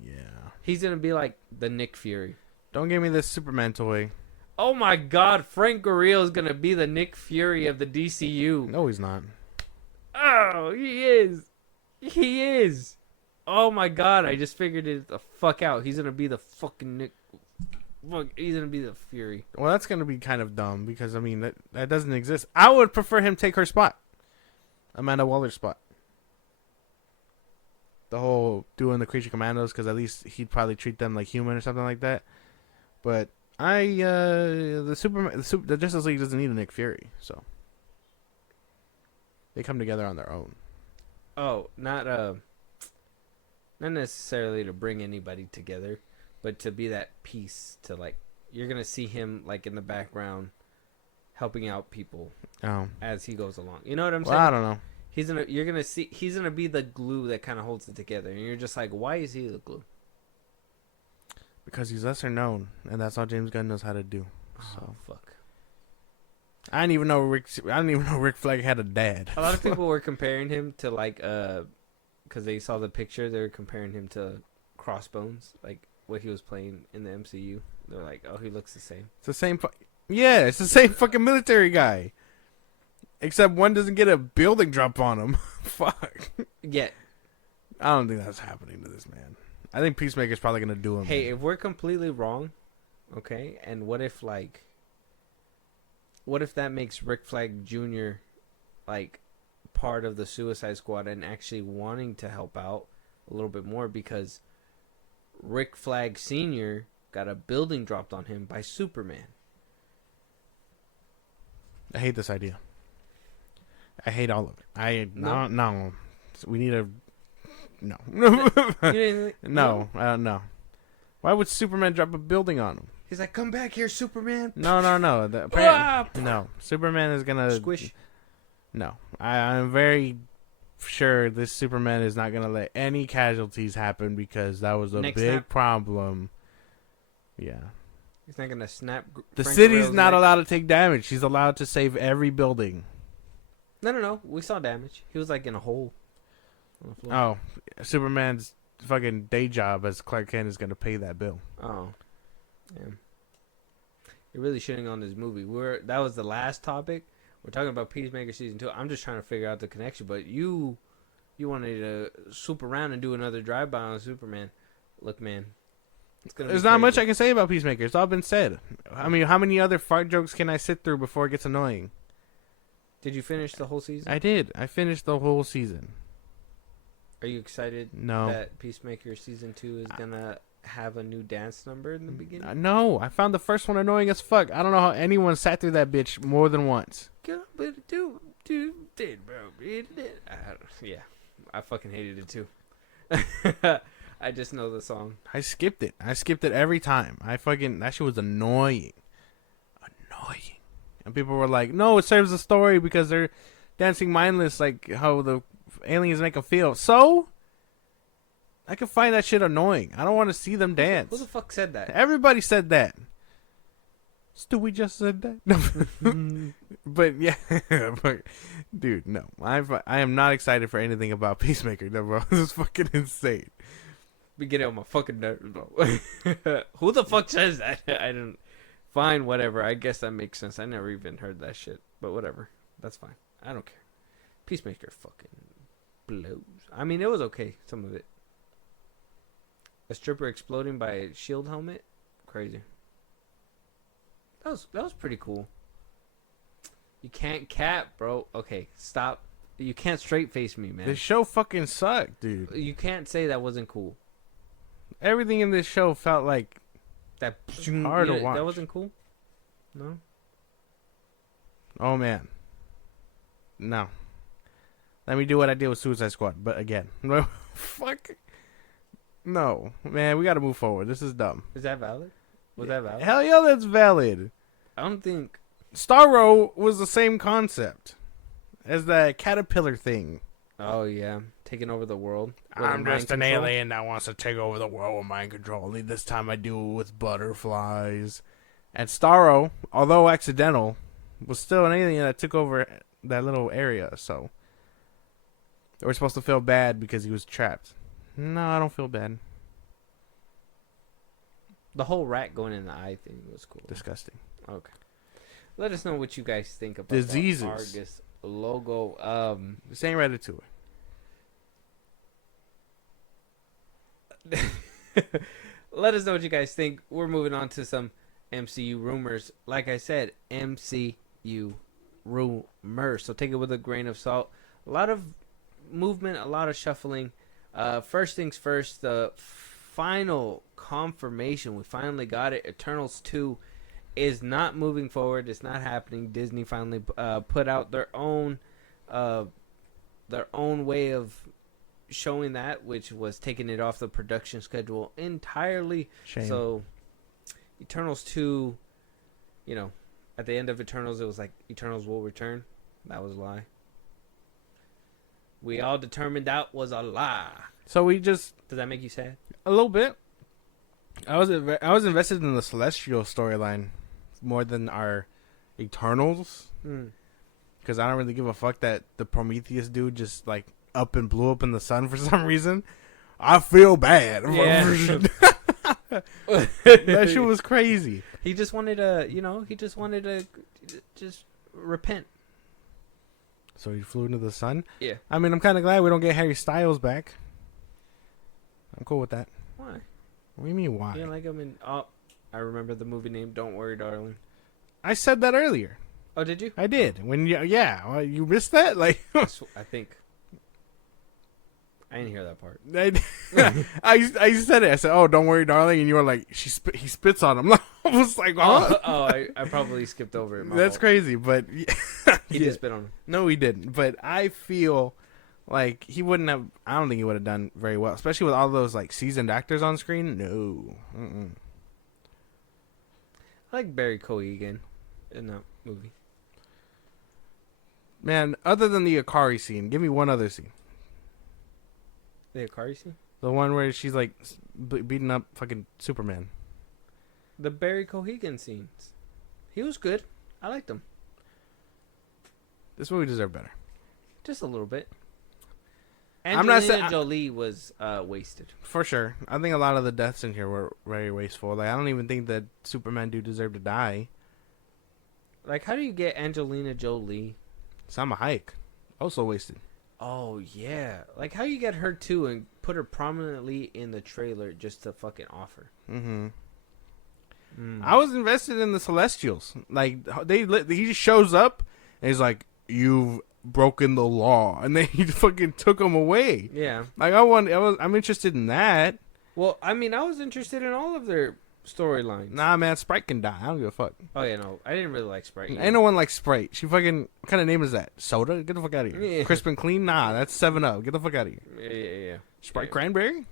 Yeah, he's gonna be like the Nick Fury. Don't give me this Superman toy. Oh my God, Frank Grillo is gonna be the Nick Fury of the DCU. No, he's not. Oh, he is. He is. Oh my God, I just figured it the fuck out. He's gonna be the fucking Nick. Fuck, he's gonna be the Fury. Well, that's gonna be kind of dumb, because I mean that doesn't exist. I would prefer him take her spot, Amanda Waller's spot. The whole doing the Creature Commandos, because at least he'd probably treat them like human or something like that. But the Justice League doesn't need a Nick Fury, so they come together on their own. Oh, not necessarily to bring anybody together, but to be that piece to like you're gonna see him like in the background helping out people as he goes along. You know what I'm saying? I don't know. He's gonna be the glue that kind of holds it together, and you're just like, why is he the glue? Because he's lesser known, and that's all James Gunn knows how to do. So. Oh fuck! I didn't even know Rick Flag had a dad. A lot of people were comparing him to like because they saw the picture, they were comparing him to Crossbones, like what he was playing in the MCU. They're like, oh, he looks the same. It's the same. Yeah, it's the same fucking military guy. Except one doesn't get a building drop on him. Fuck. Yeah. I don't think that's happening to this man. I think Peacemaker's probably gonna do him. Hey, if we're completely wrong, okay, and what if that makes Rick Flag Jr. like part of the Suicide Squad and actually wanting to help out a little bit more because Rick Flag Sr. got a building dropped on him by Superman. I hate this idea. I hate all of it. No. We need a no. No. No. Why would Superman drop a building on him? He's like, come back here, Superman. No. No. Superman is gonna squish. No. I'm very sure this Superman is not gonna let any casualties happen because that was a big problem. Yeah. He's not gonna snap. The city's not allowed to take damage. She's allowed to save every building. No. We saw damage. He was like in a hole on the floor. Oh, Superman's fucking day job as Clark Kent is gonna pay that bill. Oh, yeah. You're really shitting on this movie. That was the last topic. We're talking about Peacemaker season 2. I'm just trying to figure out the connection. But you wanted to swoop around and do another drive-by on Superman. Look, man. There's not much I can say about Peacemaker. It's all been said. I mean, how many other fart jokes can I sit through before it gets annoying? Did you finish the whole season? I did. I finished the whole season. Are you excited that Peacemaker season 2 is going to have a new dance number in the beginning? No. I found the first one annoying as fuck. I don't know how anyone sat through that bitch more than once. Yeah. I fucking hated it too. I just know the song. I skipped it. I skipped it every time. That shit was annoying. And people were like, no, it serves the story because they're dancing mindless like how the aliens make them feel. So? I can find that shit annoying. I don't want to see them dance. Who the fuck said that? Everybody said that. Stewie just said that. No. But yeah. But, dude, no. I am not excited for anything about Peacemaker. No, bro. This is fucking insane. Be getting on my fucking nerves, bro. Who the fuck says that? I don't. Fine, whatever. I guess that makes sense. I never even heard that shit. But whatever. That's fine. I don't care. Peacemaker fucking blows. I mean, it was okay. Some of it. A stripper exploding by a shield helmet? Crazy. That was pretty cool. You can't cap, bro. Okay, stop. You can't straight face me, man. This show fucking sucked, dude. You can't say that wasn't cool. Everything in this show felt like that hard to watch. That wasn't cool? No? Oh, man. No. Let me do what I did with Suicide Squad, but again. Fuck. No. Man, we gotta move forward. This is dumb. Is that valid? Was that valid? Hell yeah, that's valid. I don't think... Starro was the same concept as that caterpillar thing. Oh, yeah. Taking over the world. I'm just an alien that wants to take over the world with mind control. Only this time I do it with butterflies. And Starro, although accidental, was still an alien that took over that little area. So we're supposed to feel bad because he was trapped. No, I don't feel bad. The whole rat going in the eye thing was cool. Disgusting. Okay. Let us know what you guys think about diseases. The Argus logo. This ain't Ratatouille. Let us know what you guys think. We're moving on to some MCU rumors. Like I said, MCU rumors. So take it with a grain of salt. A lot of movement, a lot of shuffling. First things first, the final confirmation. We finally got it. Eternals 2 is not moving forward. It's not happening. Disney finally put out their own way of showing that, which was taking it off the production schedule entirely. Shame. So Eternals 2, at the end of Eternals, it was like Eternals will return. That was a lie. We all determined that was a lie. So we just... Does that make you sad? A little bit. I was invested in the Celestial storyline more than our Eternals. Because I don't really give a fuck that the Prometheus dude just, like, up and blew up in the sun for some reason. I feel bad. Yeah. That shit was crazy. He just wanted to, just repent. So he flew into the sun? Yeah. I mean, I'm kind of glad we don't get Harry Styles back. I'm cool with that. Why? What do you mean, why? You didn't like him in... Oh, I remember the movie name, Don't Worry, Darling. I said that earlier. Oh, did you? I did. Well, you missed that? Like, I think. I didn't hear that part. I said it. I said, "Oh, don't worry, darling," and you were like, he spits on him." I was like, "Oh, I probably skipped over it. That's crazy." But he did spit on him. No, he didn't. But I feel like he wouldn't have. I don't think he would have done very well, especially with all those like seasoned actors on screen. No. Mm-mm. I like Barry Cogan in that movie. Man, other than the Akari scene, give me one other scene. The Akari scene? The one where she's like beating up fucking Superman. The Barry Cogan scenes. He was good. I liked him. This movie deserved better. Just a little bit. I'm not saying Jolie was wasted. For sure. I think a lot of the deaths in here were very wasteful. Like, I don't even think that Superman dude deserved to die. Like, how do you get Angelina Jolie? Salma Hayek. Also wasted. Oh, yeah. Like, how you get her, too, and put her prominently in the trailer just to fucking offer? Mm-hmm. I was invested in the Celestials. Like, he just shows up, and he's like, "You've broken the law," and then he fucking took him away. Yeah. Like, I'm interested in that. Well, I mean, I was interested in all of their storylines. Nah, man, Sprite can die. I don't give a fuck. Oh, yeah, no. I didn't really like Sprite. Ain't no one like Sprite. She fucking... What kind of name is that? Soda? Get the fuck out of here. Yeah. Crisp and clean? Nah, that's 7-Up. Get the fuck out of here. Yeah. Sprite cranberry?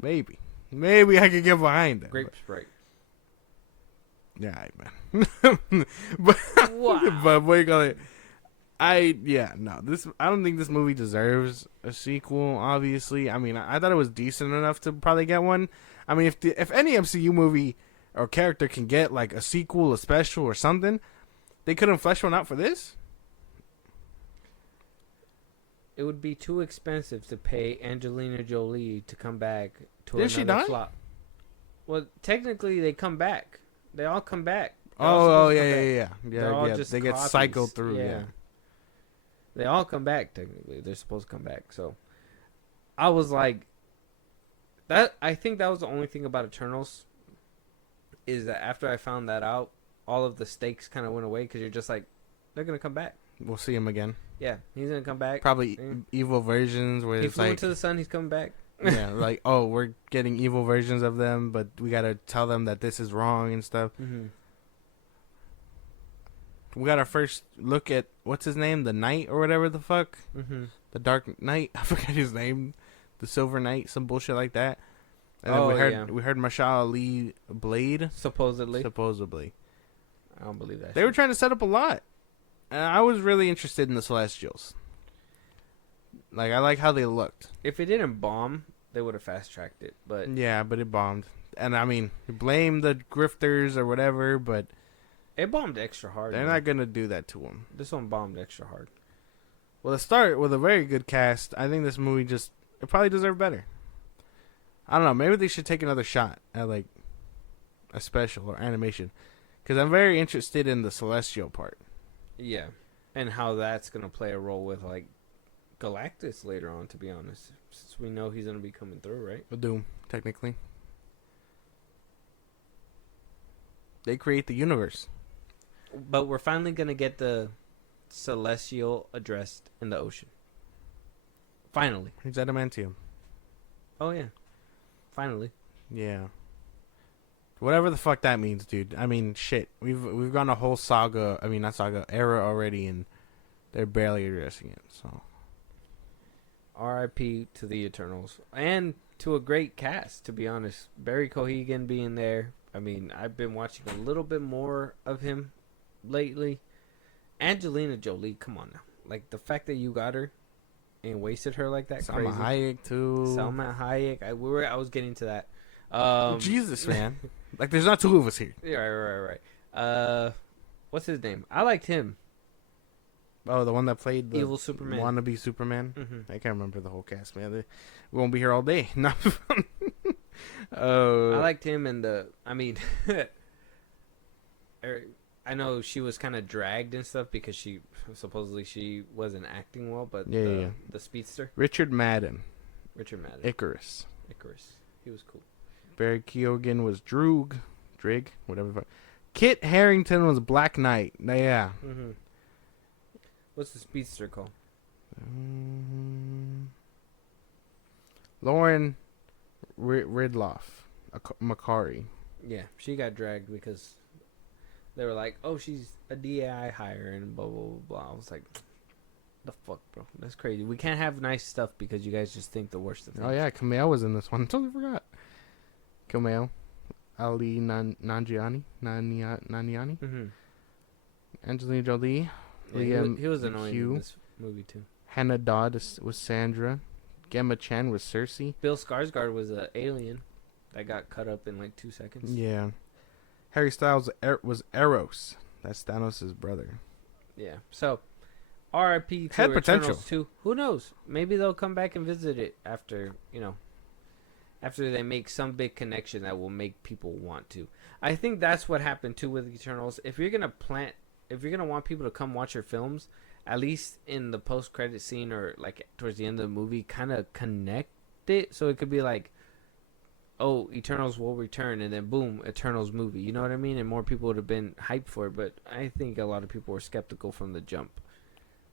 Maybe. Maybe I could get behind that. Grape Sprite. Yeah, all right, man. Wow. But what you call it? I don't think this movie deserves a sequel, obviously. I mean, I thought it was decent enough to probably get one. I mean, if any MCU movie or character can get like a sequel, a special, or something, they couldn't flesh one out for this? It would be too expensive to pay Angelina Jolie to come back to Did she another die? flop. Well, technically, they come back. They all come back. Yeah. Just they get copies. cycled through. Yeah. They all come back, technically. They're supposed to come back. So, I was like, I think that was the only thing about Eternals, is that after I found that out, all of the stakes kind of went away, because you're just like, they're going to come back. We'll see him again. Yeah, he's going to come back. Probably evil versions where he it's flew like... into the sun, he's coming back. Yeah, like, oh, we're getting evil versions of them, but we got to tell them that this is wrong and stuff. Mm-hmm. We got our first look at, what's his name? The Knight or whatever the fuck? Mm-hmm. The Dark Knight? I forgot his name. The Silver Knight, some bullshit like that. And then we heard Marshall Ali Blade. Supposedly. I don't believe that. They were trying to set up a lot. And I was really interested in the Celestials. Like, I like how they looked. If it didn't bomb, they would have fast-tracked it. But yeah, but it bombed. And, I mean, blame the grifters or whatever, but... It bombed extra hard. They're not going to do that to them. This one bombed extra hard. Well, to start with a very good cast, I think this movie it probably deserved better. I don't know. Maybe they should take another shot at, like, a special or animation. Because I'm very interested in the Celestial part. Yeah. And how that's going to play a role with, like, Galactus later on, to be honest. Since we know he's going to be coming through, right? A Doom, technically. They create the universe. But we're finally going to get the Celestial addressed in the ocean. Finally. He's adamantium. Oh, yeah. Finally. Yeah. Whatever the fuck that means, dude. I mean, shit. We've gone a whole saga, not saga, era already, and they're barely addressing it, so... R.I.P. to the Eternals. And to a great cast, to be honest. Barry Cogan being there. I mean, I've been watching a little bit more of him lately. Angelina Jolie, come on now. Like, the fact that you got her and wasted her like that, Salma crazy. Hayek, too. Salma Hayek. I was getting to that. Jesus, man. Like, there's not two of us here. Yeah, right. What's his name? I liked him. Oh, the one that played the Evil Superman. wannabe Superman. Mm-hmm. I can't remember the whole cast, man. We won't be here all day. No. I liked him and I mean, I know she was kind of dragged and stuff because she wasn't acting well, but yeah. the speedster. Richard Madden. Icarus. He was cool. Barry Keoghan was Drig, whatever. Kit Harington was Black Knight. Yeah. Mm-hmm. What's the speedster called? Lauren Ridloff, Macari. Yeah, she got dragged because they were like, "Oh, she's a DAI hire," and blah blah blah blah. I was like, "The fuck, bro? That's crazy. We can't have nice stuff because you guys just think the worst of things." Oh yeah, Kumail was in this one. Totally forgot. Kumail, Ali Nanjiani, Mm-hmm. Angelina Jolie, Yeah, Liam he was annoying Hugh. in this movie too. Hannah Dodd was Sandra, Gemma Chan was Cersei. Bill Skarsgård was an alien that got cut up in like 2 seconds. Yeah. Harry Styles was Eros. That's Thanos' brother. Yeah. So, R.I.P. to Had potential. Eternals 2. Who knows? Maybe they'll come back and visit it after they make some big connection that will make people want to. I think that's what happened too with Eternals. If you're gonna want people to come watch your films, at least in the post-credit scene or like towards the end of the movie, kind of connect it so it could be like, oh, Eternals will return, and then boom, Eternals movie. You know what I mean? And more people would have been hyped for it. But I think a lot of people were skeptical from the jump,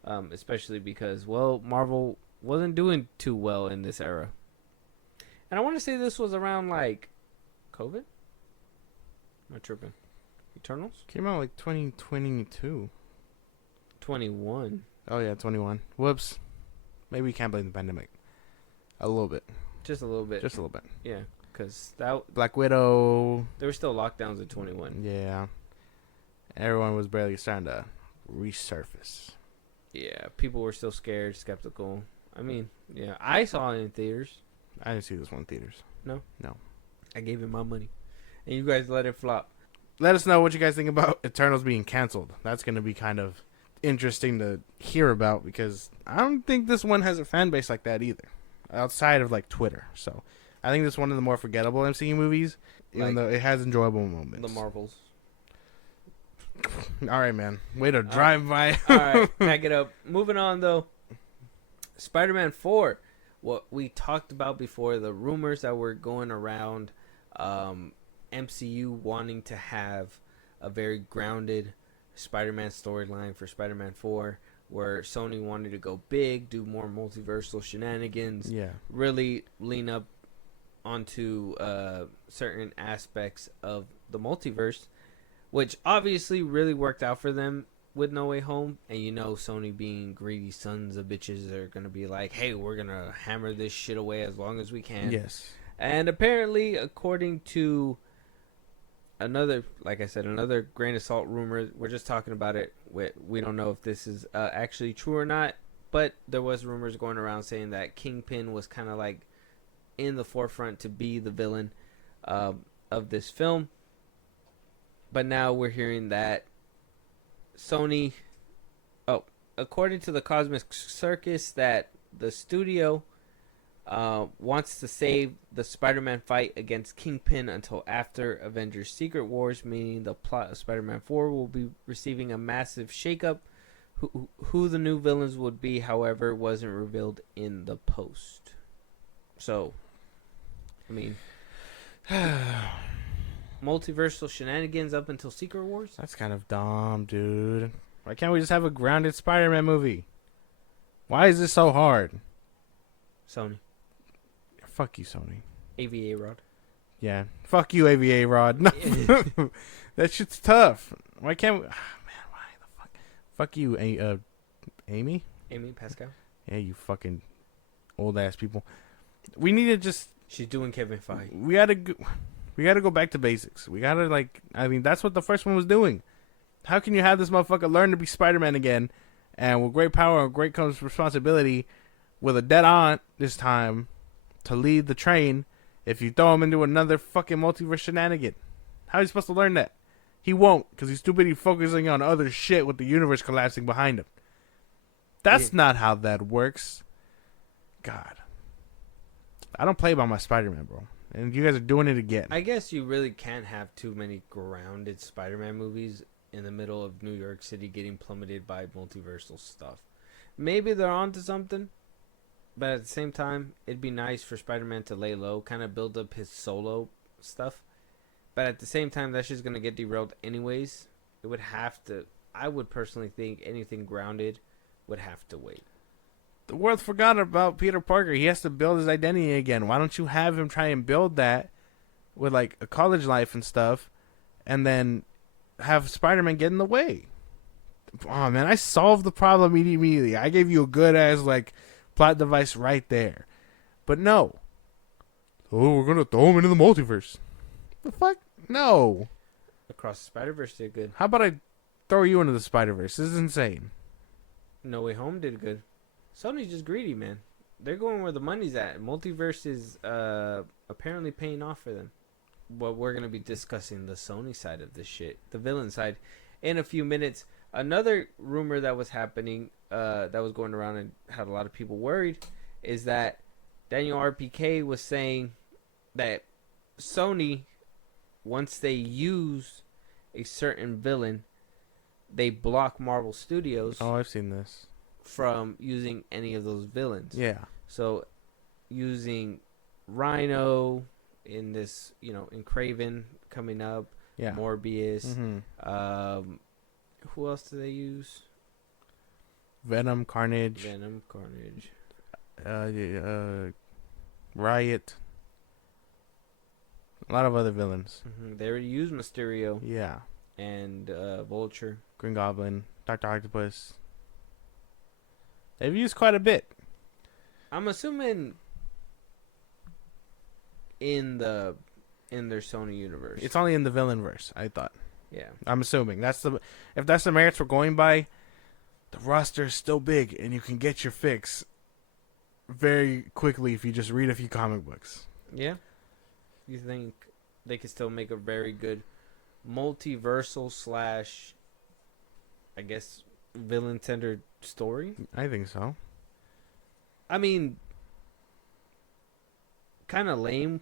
especially because, well, Marvel wasn't doing too well in this era. And I want to say this was around like COVID. Am I tripping? Eternals? Came out like 2022. 21. Oh yeah, 21. Whoops. Maybe we can't blame the pandemic. A little bit. Just a little bit. Just a little bit. Yeah, because Black Widow. there were still lockdowns in 21. Yeah. Everyone was barely starting to resurface. Yeah, people were still scared, skeptical. I mean, yeah, I saw it in theaters. I didn't see this one in theaters. No? No. I gave it my money. And you guys let it flop. Let us know what you guys think about Eternals being canceled. That's going to be kind of interesting to hear about because I don't think this one has a fan base like that either, outside of like Twitter. So I think this is one of the more forgettable MCU movies, even though it has enjoyable moments. The Marvels. All right, man. Way to drive by. All right, pack it up. Moving on, though. Spider-Man 4. What we talked about before, the rumors that were going around, MCU wanting to have a very grounded Spider-Man storyline for Spider-Man 4, where Sony wanted to go big, do more multiversal shenanigans, really lean up onto certain aspects of the multiverse, which obviously really worked out for them with No Way Home. And you know, Sony being greedy sons of bitches are going to be like, hey, we're going to hammer this shit away as long as we can. Yes. And apparently, according to another grain of salt rumor, we're just talking about it. We don't know if this is actually true or not, but there was rumors going around saying that Kingpin was kind of like in the forefront to be the villain of this film. But now we're hearing that Sony, according to the Cosmic Circus, that the studio wants to save the Spider-Man fight against Kingpin until after Avengers Secret Wars, meaning the plot of Spider-Man 4 will be receiving a massive shakeup. Who the new villains would be, however, wasn't revealed in the post. So, I mean, multiversal shenanigans up until Secret Wars? That's kind of dumb, dude. Why can't we just have a grounded Spider-Man movie? Why is this so hard? Sony. Fuck you, Sony. AVA Rod. Yeah. Fuck you, AVA Rod. No. That shit's tough. Why can't we... man, why the fuck? Fuck you, Amy? Amy Pascal. Yeah, you fucking old-ass people. We need to just... She's doing Kevin Feige. We gotta go back to basics. We gotta, that's what the first one was doing. How can you have this motherfucker learn to be Spider-Man again, and with great power and great comes responsibility, with a dead aunt this time to lead the train, if you throw him into another fucking multiverse shenanigan? How are you supposed to learn that? He won't, because he's too busy focusing on other shit with the universe collapsing behind him. That's not how that works. God. I don't play by my Spider-Man, bro. And you guys are doing it again. I guess you really can't have too many grounded Spider-Man movies in the middle of New York City getting plummeted by multiversal stuff. Maybe they're onto something, but at the same time, it'd be nice for Spider-Man to lay low, kind of build up his solo stuff. But at the same time, that's just going to get derailed anyways. It would have to... I would personally think anything grounded would have to wait. The world forgot about Peter Parker. He has to build his identity again. Why don't you have him try and build that with like a college life and stuff, and then have Spider-Man get in the way? Oh man, I solved the problem immediately. I gave you a good ass like plot device right there. But no. Oh, we're gonna throw him into the multiverse. The fuck? No. Across the Spider-Verse did good. How about I throw you into the Spider-Verse? This is insane. No Way Home did good. Sony's just greedy, man. They're going where the money's at. Multiverse is apparently paying off for them. But we're going to be discussing the Sony side of this shit, the villain side, in a few minutes. Another rumor that was happening, that was going around and had a lot of people worried, is that Daniel RPK was saying that Sony, once they use a certain villain, they block Marvel Studios. Oh, I've seen this. From using any of those villains. Yeah. So, using Rhino in this, in Kraven coming up. Yeah. Morbius. Mm-hmm. Who else do they use? Venom, Carnage. Riot. A lot of other villains. Mm-hmm. They already used Mysterio. Yeah. And Vulture. Green Goblin. Dr. Octopus. They've used quite a bit. I'm assuming in their Sony universe. It's only in the villain verse, I thought. Yeah. I'm assuming. If that's the merits we're going by, the roster is still big and you can get your fix very quickly if you just read a few comic books. Yeah. You think they could still make a very good multiversal / I guess villain-centered story? I think so. I mean, kind of lame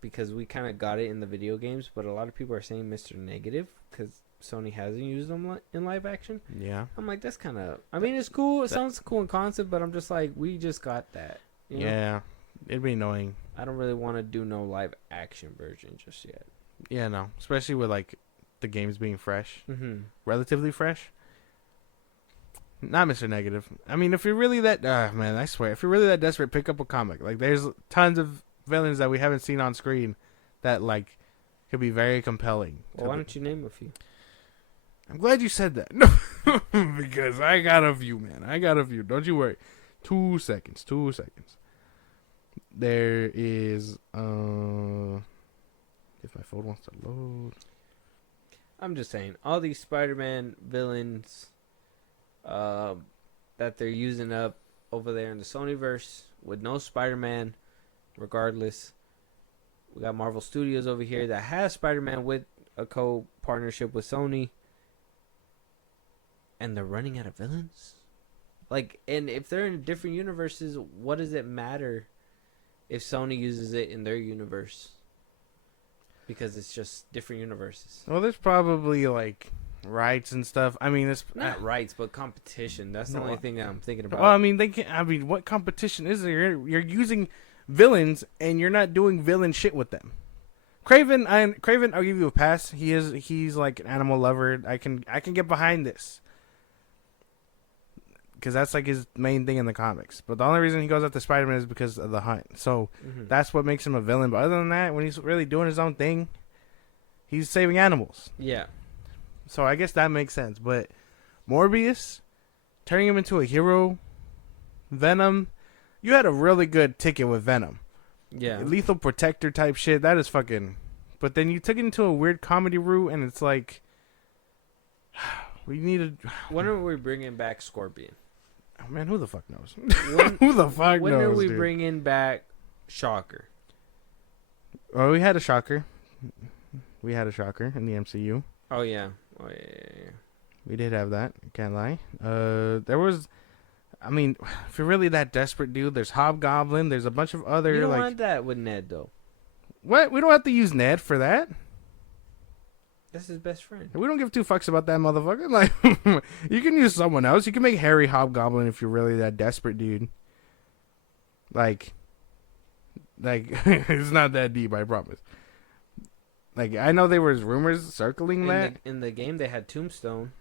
because we kind of got it in the video games, but a lot of people are saying Mr. Negative because Sony hasn't used them in live action. Yeah. I'm like, that's kind of... I mean, it's cool. It sounds cool in concept, but I'm just like, we just got that. You know? Yeah. It'd be annoying. I don't really want to do no live action version just yet. Yeah, no. Especially with, like, the games being fresh. Mm-hmm. Relatively fresh. Not Mr. Negative. I mean, if you're really that... man, I swear. If you're really that desperate, pick up a comic. Like, there's tons of villains that we haven't seen on screen that, like, could be very compelling. Well, why don't you name a few? I'm glad you said that. No, because I got a few, man. I got a few. Don't you worry. 2 seconds. 2 seconds. There is... if my phone wants to load... I'm just saying, all these Spider-Man villains... that they're using up over there in the Sonyverse with no Spider-Man, regardless. We got Marvel Studios over here that has Spider-Man with a co-partnership with Sony, and they're running out of villains. Like, and if they're in different universes, what does it matter if Sony uses it in their universe? Because it's just different universes. Well, there's probably, like... rights and stuff. I mean, it's not rights, but competition. That's the only thing that I'm thinking about. Well, I mean, what competition is there? You're using villains and you're not doing villain shit with them. Kraven, I'll give you a pass. He's like an animal lover. I can get behind this because that's like his main thing in the comics. But the only reason he goes after Spider-Man is because of the hunt. So that's what makes him a villain. But other than that, when he's really doing his own thing, he's saving animals. Yeah. So I guess that makes sense. But Morbius, turning him into a hero, Venom, you had a really good ticket with Venom. Yeah. Lethal Protector type shit, that is fucking... But then you took it into a weird comedy route, and it's like... we needed... When are we bringing back Scorpion? Oh, man, who the fuck knows? Who the fuck knows, When are we dude? bringing back Shocker? Oh, we had a Shocker. We had a Shocker in the MCU. Oh, yeah. We did have that. Can't lie. There was... I mean, if you're really that desperate, dude, there's Hobgoblin. There's a bunch of other You don't like. want that with Ned though. What? We don't have to use Ned for that. That's his best friend. We don't give two fucks about that motherfucker. Like, you can use someone else. You can make Harry Hobgoblin if you're really that desperate, dude. Like, it's not that deep, I promise. Like, I know there was rumors circling that In the game, they had Tombstone.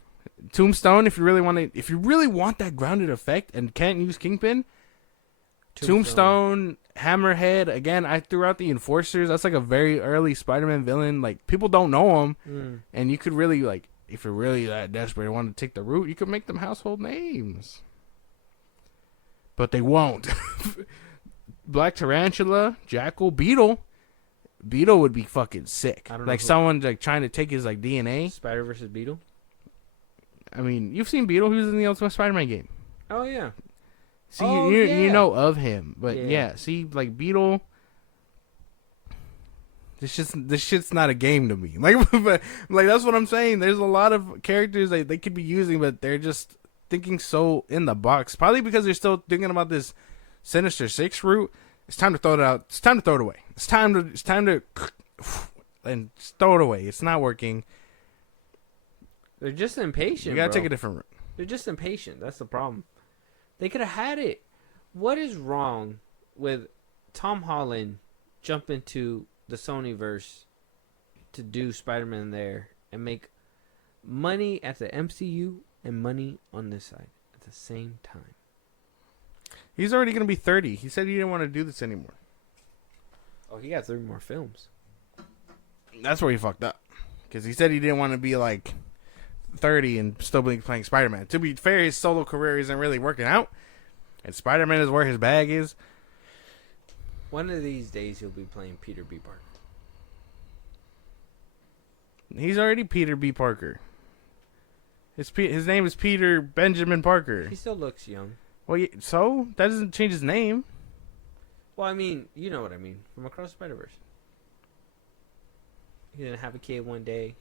Tombstone. If you really want that grounded effect and can't use Kingpin, Tombstone, Hammerhead. Again, I threw out the Enforcers. That's like a very early Spider-Man villain. Like, people don't know him, and you could really like, if you're really that desperate and want to take the route, you could make them household names. But they won't. Black Tarantula, Jackal, Beetle. Beetle would be fucking sick. I don't know like someone like trying to take his like DNA. Spider versus Beetle. I mean, you've seen Beetle. He was in the Ultimate Spider-Man game. Oh yeah. See, you know of him, but yeah. See, like Beetle. This shit's not a game to me. Like, but, like that's what I'm saying. There's a lot of characters that they could be using, but they're just thinking so in the box. Probably because they're still thinking about this Sinister Six route. It's time to throw it out. It's time to throw it away. It's time to and just throw it away. It's not working. They're just impatient. You gotta bro. take a different route. They're just impatient. That's the problem. They could have had it. What is wrong with Tom Holland jumping to the Sonyverse to do Spider-Man there and make money at the MCU and money on this side at the same time? He's already gonna be 30. He said he didn't want to do this anymore. Oh, he got 3 more films. That's where he fucked up. Because he said he didn't want to be like 30 and still be playing Spider-Man. To be fair, his solo career isn't really working out. And Spider-Man is where his bag is. One of these days, he'll be playing Peter B. Parker. He's already Peter B. Parker. His name is Peter Benjamin Parker. He still looks young. Well, so? That doesn't change his name. Well, I mean, you know what I mean. From Across the Spider-Verse. He didn't have a kid one day.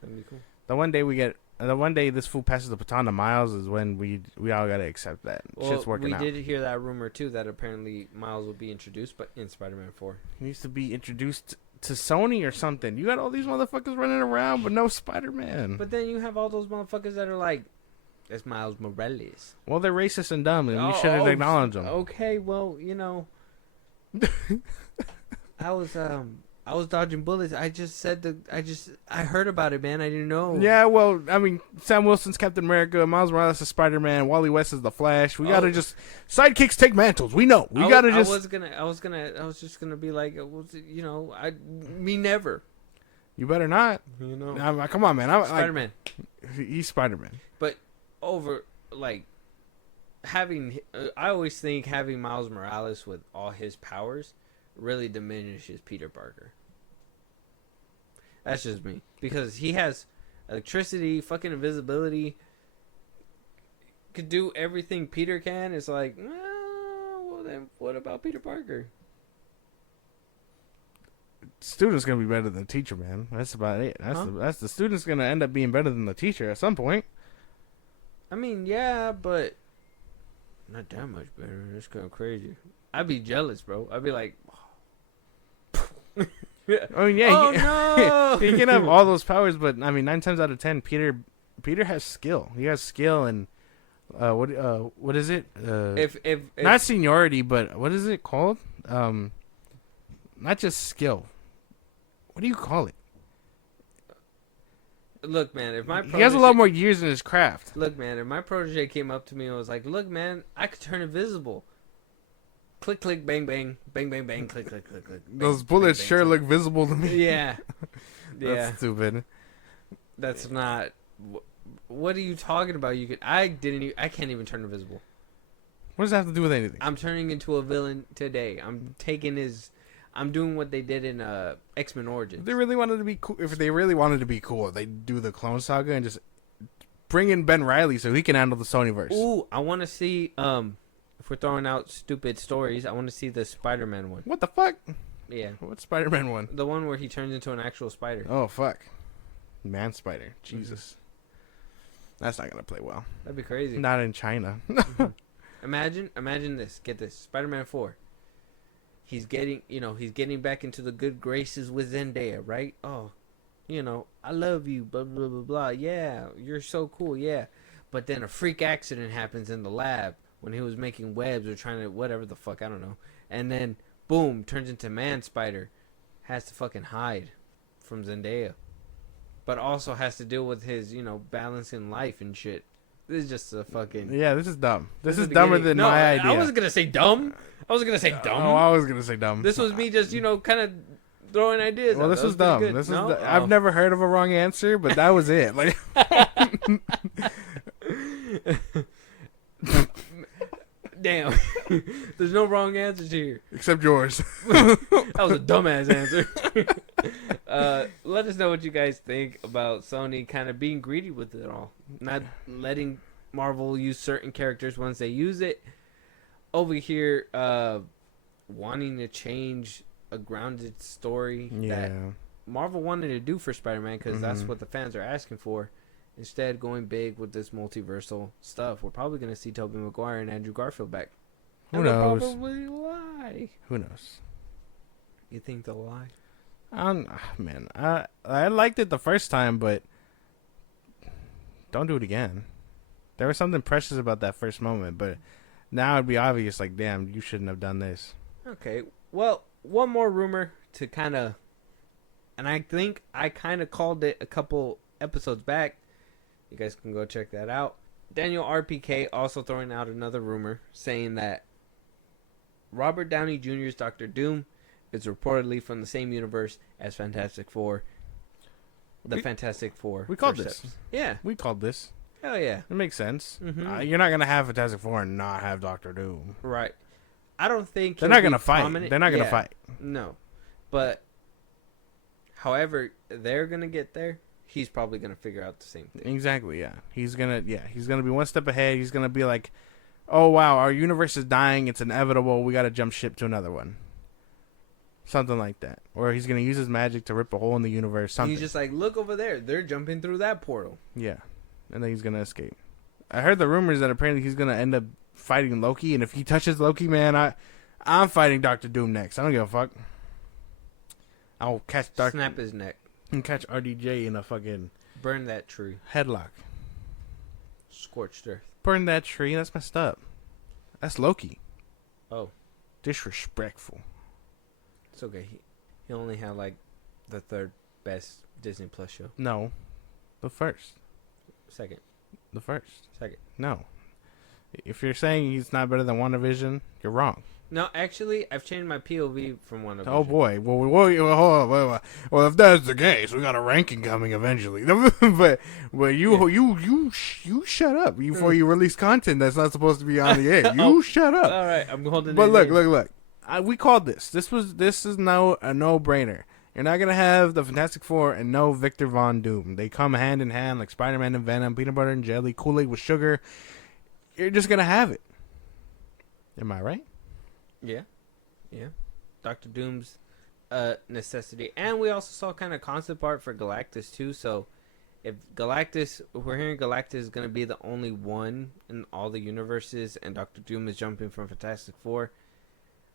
That'd be cool. The one day this fool passes the baton to Miles is when we all gotta accept that. Well, shit's working out. We did hear that rumor too that apparently Miles will be introduced, but in Spider-Man 4. He needs to be introduced to Sony or something. You got all these motherfuckers running around but no Spider-Man. But then you have all those motherfuckers that are like, "That's Miles Morales." Well, they're racist and dumb, and we shouldn't acknowledge them. Okay, well, you know, I was dodging bullets. I heard about it, man. I didn't know. Yeah, well, I mean, Sam Wilson's Captain America, Miles Morales is Spider-Man, Wally West is the Flash. We gotta just sidekicks take mantles. We know. I was just gonna be like, you know, me never. You better not. You know, come on, man. Spider-Man. He's Spider-Man. But over like having, I always think having Miles Morales with all his powers really diminishes Peter Parker. That's just me. Because he has electricity, fucking invisibility, could do everything Peter can. It's like, well then what about Peter Parker? Student's gonna be better than the teacher, man. That's about it. That's the student's gonna end up being better than the teacher at some point. I mean, yeah, but not that much better. That's kind of crazy. I'd be jealous, bro. I'd be like, I mean, yeah. Oh no! He can have all those powers, but I mean, 9 times out of 10, Peter has skill. He has skill, and what is it? If not seniority, but what is it called? Not just skill. What do you call it? Look, man, if my protege, he has a lot more years in his craft. Look, man, if my protege came up to me and was like, "Look, man, I could turn invisible." Click, click, bang, bang, bang, bang, bang, click, click, click, click. Bang, Those bullets bang, sure bang, look visible to me. Yeah, That's stupid. That's not. What are you talking about? I can't even turn invisible. What does that have to do with anything? I'm turning into a villain today. I'm doing what they did in X-Men Origins. If they really wanted to be cool, they'd do the Clone Saga and just bring in Ben Reilly so he can handle the Sonyverse. Ooh, I want to see. If we're throwing out stupid stories, I want to see the Spider-Man one. What the fuck? Yeah. What Spider-Man one? The one where he turns into an actual spider. Oh, fuck. Man Spider. Jesus. That's not gonna play well. That'd be crazy. Not in China. Mhm. Imagine this. Get this. Spider-Man 4. He's getting back into the good graces with Zendaya, right? Oh, I love you, blah, blah, blah, blah. Yeah, you're so cool, yeah. But then a freak accident happens in the lab when he was making webs or trying to, whatever the fuck, I don't know. And then, boom, turns into Man Spider. Has to fucking hide from Zendaya. But also has to deal with his, balancing life and shit. This is just a fucking... Yeah, this is dumb. This is dumber than my idea. I wasn't going to say dumb. I wasn't going to say dumb. Oh, I was going to say dumb. This was me just, kind of throwing ideas. Well, out. this was dumb. Good. This no? was. I've never heard of a wrong answer, but that was it. Like, damn. There's no wrong answers here. except yours. That was a dumbass answer. Let us know what you guys think about Sony kind of being greedy with it all, not letting Marvel use certain characters once they use it. Over here, wanting to change a grounded story that Marvel wanted to do for Spider-Man because that's what the fans are asking for. Instead, going big with this multiversal stuff, we're probably going to see Tobey Maguire and Andrew Garfield back. Who knows? They'll probably lie. Who knows? You think they'll lie? Man, I liked it the first time, but don't do it again. There was something precious about that first moment, but now it'd be obvious, like, damn, you shouldn't have done this. Okay, well, one more rumor to kind of, and I think I kind of called it a couple episodes back. You guys can go check that out. Daniel RPK also throwing out another rumor saying that Robert Downey Jr.'s Doctor Doom is reportedly from the same universe as Fantastic Four. Fantastic Four. We called this. Yeah. We called this. Hell yeah. It makes sense. Mm-hmm. You're not going to have Fantastic Four and not have Doctor Doom. Right. I don't think they're not going to fight. They're not going to fight. No. But, however, they're going to get there. He's probably going to figure out the same thing. Exactly, yeah. He's going to be one step ahead. He's going to be like, oh, wow, our universe is dying. It's inevitable. We got to jump ship to another one. Something like that. Or he's going to use his magic to rip a hole in the universe. Something. He's just like, look over there. They're jumping through that portal. Yeah. And then he's going to escape. I heard the rumors that apparently he's going to end up fighting Loki. And if he touches Loki, man, I'm fighting Doctor Doom next. I don't give a fuck. I'll catch Snap his neck. And catch RDJ in a fucking... Burn that tree. Headlock. Scorched earth. Burn that tree. That's messed up. That's Loki. Oh. Disrespectful. It's okay. He only had like the third best Disney Plus show. No. The first. Second. The first. Second. No. If you're saying he's not better than WandaVision, you're wrong. No, actually, I've changed my POV from WandaVision. Oh boy. Well, if that's the case, we got a ranking coming eventually. but you shut up before you release content that's not supposed to be on the air. You shut up. All right, I'm holding. But look. We called this. This is no brainer. You're not gonna have the Fantastic Four and no Victor Von Doom. They come hand in hand like Spider-Man and Venom, peanut butter and jelly, Kool-Aid with sugar. You're just gonna have it. Am I right? Yeah. Dr. Doom's necessity, and we also saw kind of concept art for Galactus too. So, if we're hearing Galactus is gonna be the only one in all the universes, and Dr. Doom is jumping from Fantastic Four.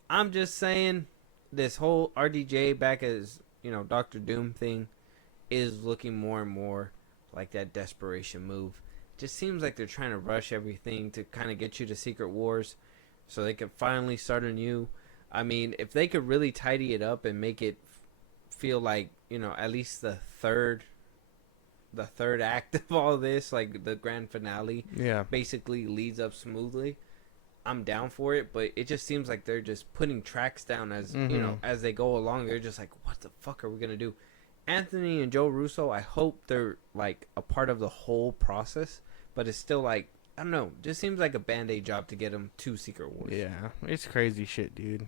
I'm just saying, this whole RDJ back as Doctor Doom thing is looking more and more like that desperation move. Just seems like they're trying to rush everything to kind of get you to Secret Wars, so they can finally start anew. I mean, if they could really tidy it up and make it feel like at least the third act of all this, like the grand finale, basically leads up smoothly. I'm down for it, but it just seems like they're just putting tracks down as as they go along. They're just like, what the fuck are we gonna do? Anthony and Joe Russo, I hope they're like a part of the whole process, but it's still like, I don't know, just seems like a band-aid job to get them to Secret Wars. Yeah, it's crazy shit, dude.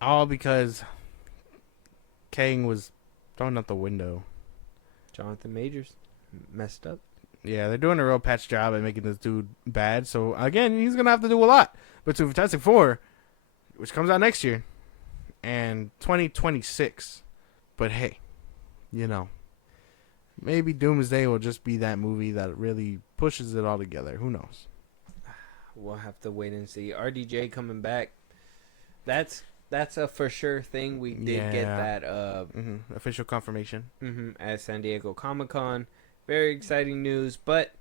All because Kang was thrown out the window. Jonathan Majors messed up. Yeah, they're doing a real patch job at making this dude bad. So, again, he's going to have to do a lot. But to Fantastic Four, which comes out next year, and 2026. But, hey, Maybe Doomsday will just be that movie that really pushes it all together. Who knows? We'll have to wait and see. RDJ coming back. That's a for sure thing. We did get that official confirmation at San Diego Comic-Con. Very exciting news, but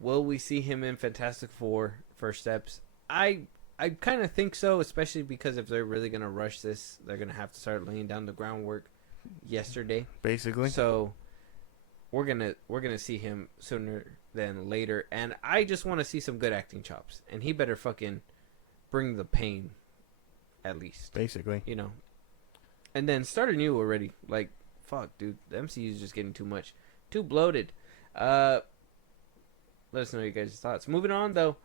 will we see him in Fantastic Four First Steps? I kind of think so, especially because if they're really going to rush this, they're going to have to start laying down the groundwork yesterday. Basically. So we're going to see him sooner than later, and I just want to see some good acting chops, and he better fucking bring the pain at least. Basically. You know. And then start anew already. Like, fuck, dude. The MCU is just getting too much. Too bloated. Let us know your guys' thoughts. Moving on, though.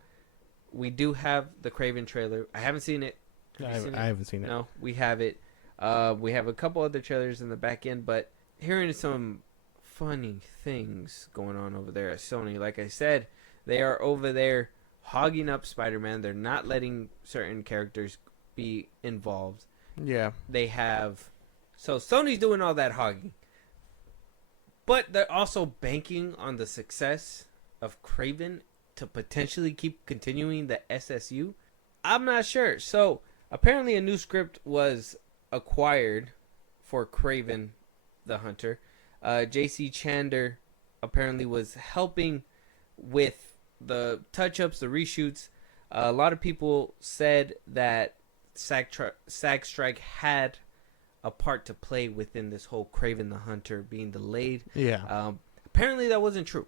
We do have the Kraven trailer. I haven't seen it. I haven't seen it. No, we have it. We have a couple other trailers in the back end, but hearing some funny things going on over there at Sony. Like I said, they are over there hogging up Spider-Man. They're not letting certain characters be involved. Yeah. They have... So Sony's doing all that hogging. But they're also banking on the success of Kraven to potentially keep continuing the SSU. I'm not sure. So apparently a new script was acquired for Kraven the Hunter. J.C. Chander apparently was helping with the touch-ups, the reshoots. A lot of people said that SAG Strike had a part to play within this whole Kraven the Hunter being delayed. Yeah. Apparently that wasn't true.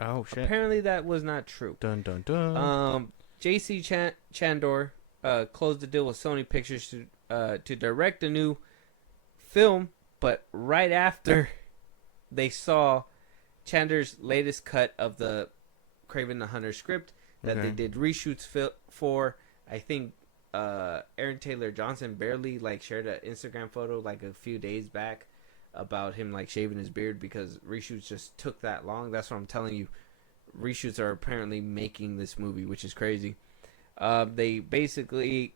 Oh, shit. Apparently that was not true. Dun, dun, dun. J.C. Chandor closed the deal with Sony Pictures to direct a new film, but right after they saw Chandor's latest cut of the Kraven the Hunter script that they did reshoots for, I think Aaron Taylor Johnson barely shared an Instagram photo a few days back about him shaving his beard because reshoots just took that long. That's what I'm telling you. Reshoots are apparently making this movie, which is crazy. They basically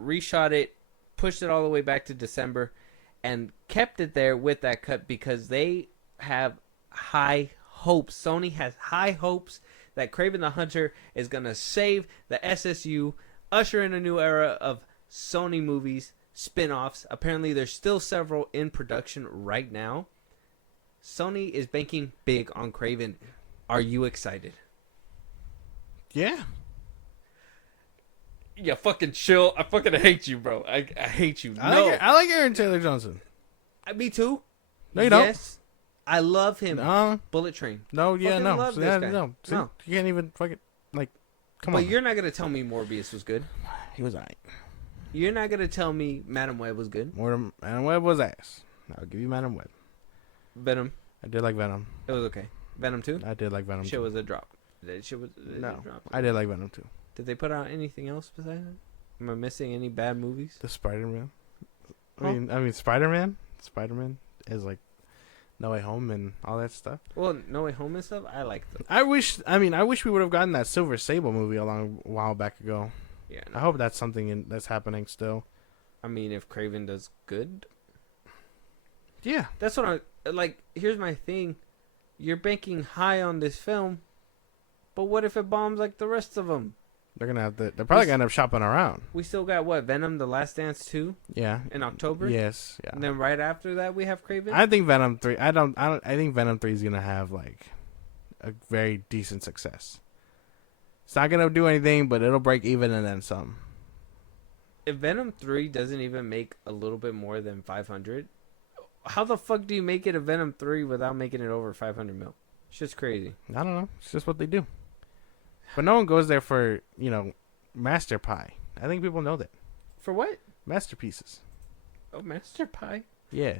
reshot it, pushed it all the way back to December, and kept it there with that cut because they have high hopes. Sony has high hopes that Kraven the Hunter is going to save the SSU, usher in a new era of Sony movies, spin-offs. Apparently, there's still several in production right now. Sony is banking big on Kraven. Are you excited? Yeah. Yeah, fucking chill. I fucking hate you, bro. I hate you. I like Aaron Taylor Johnson. Me too. No, you don't. Yes, I love him. Bullet Train. No, yeah, fucking no. love So, this yeah, guy. no. You can't even fucking come But on. you're not gonna tell me Morbius was good. He was alright. You're not gonna tell me Madam Web was good. Madam Web was ass. I'll give you Madam Web. Venom. I did like Venom. It was okay. Venom 2? I did like Venom. Shit 2. was a drop. Shit was a No, drop. I did like Venom 2. Did they put out anything else besides that? Am I missing any bad movies? The Spider-Man. Huh? I mean, Spider-Man is No Way Home and all that stuff. Well, No Way Home and stuff, I like them. I wish we would have gotten that Silver Sable movie a while back ago. Yeah. I hope that's something that's happening still. I mean, if Kraven does good. Yeah. That's what here's my thing. You're banking high on this film, but what if it bombs like the rest of them? They're probably gonna end up shopping around. We still got Venom: The Last Dance 2 Yeah. in October. Yes. Yeah. And then right after that we have Kraven. I think Venom 3. I think Venom 3 is gonna have a very decent success. It's not gonna do anything, but it'll break even and then some. If Venom 3 doesn't even make a little bit more than 500, how the fuck do you make it a Venom 3 without making it over 500 mil? It's just crazy. I don't know. It's just what they do. But no one goes there for, Master Pie. I think people know that. For what? Masterpieces. Oh, Master Pie. Yeah.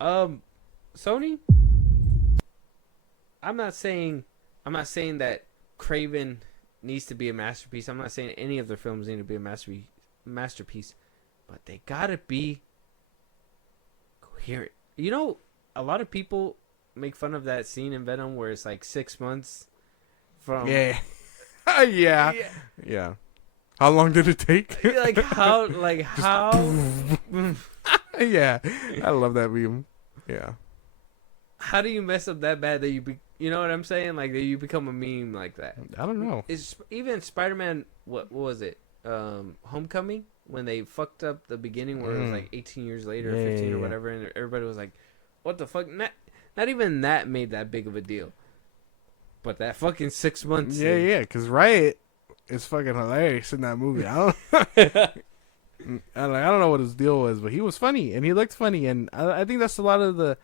Sony. I'm not saying that Kraven needs to be a masterpiece. I'm not saying any of their films need to be a masterpiece, but they gotta be coherent. A lot of people make fun of that scene in Venom where it's 6 months from. Yeah. Yeah. How long did it take? how? Yeah. I love that meme. Yeah. How do you mess up that bad that you know what I'm saying? Like that you become a meme like that. I don't know. Is even Spider-Man? What was it? Homecoming, when they fucked up the beginning where it was like 18 years later, or 15 or whatever, and everybody was like, "What the fuck?" Not even that made that big of a deal. But that fucking 6 months. Yeah, because Riot is fucking hilarious in that movie. I don't know what his deal was, but he was funny and he looked funny, and I think that's a lot of the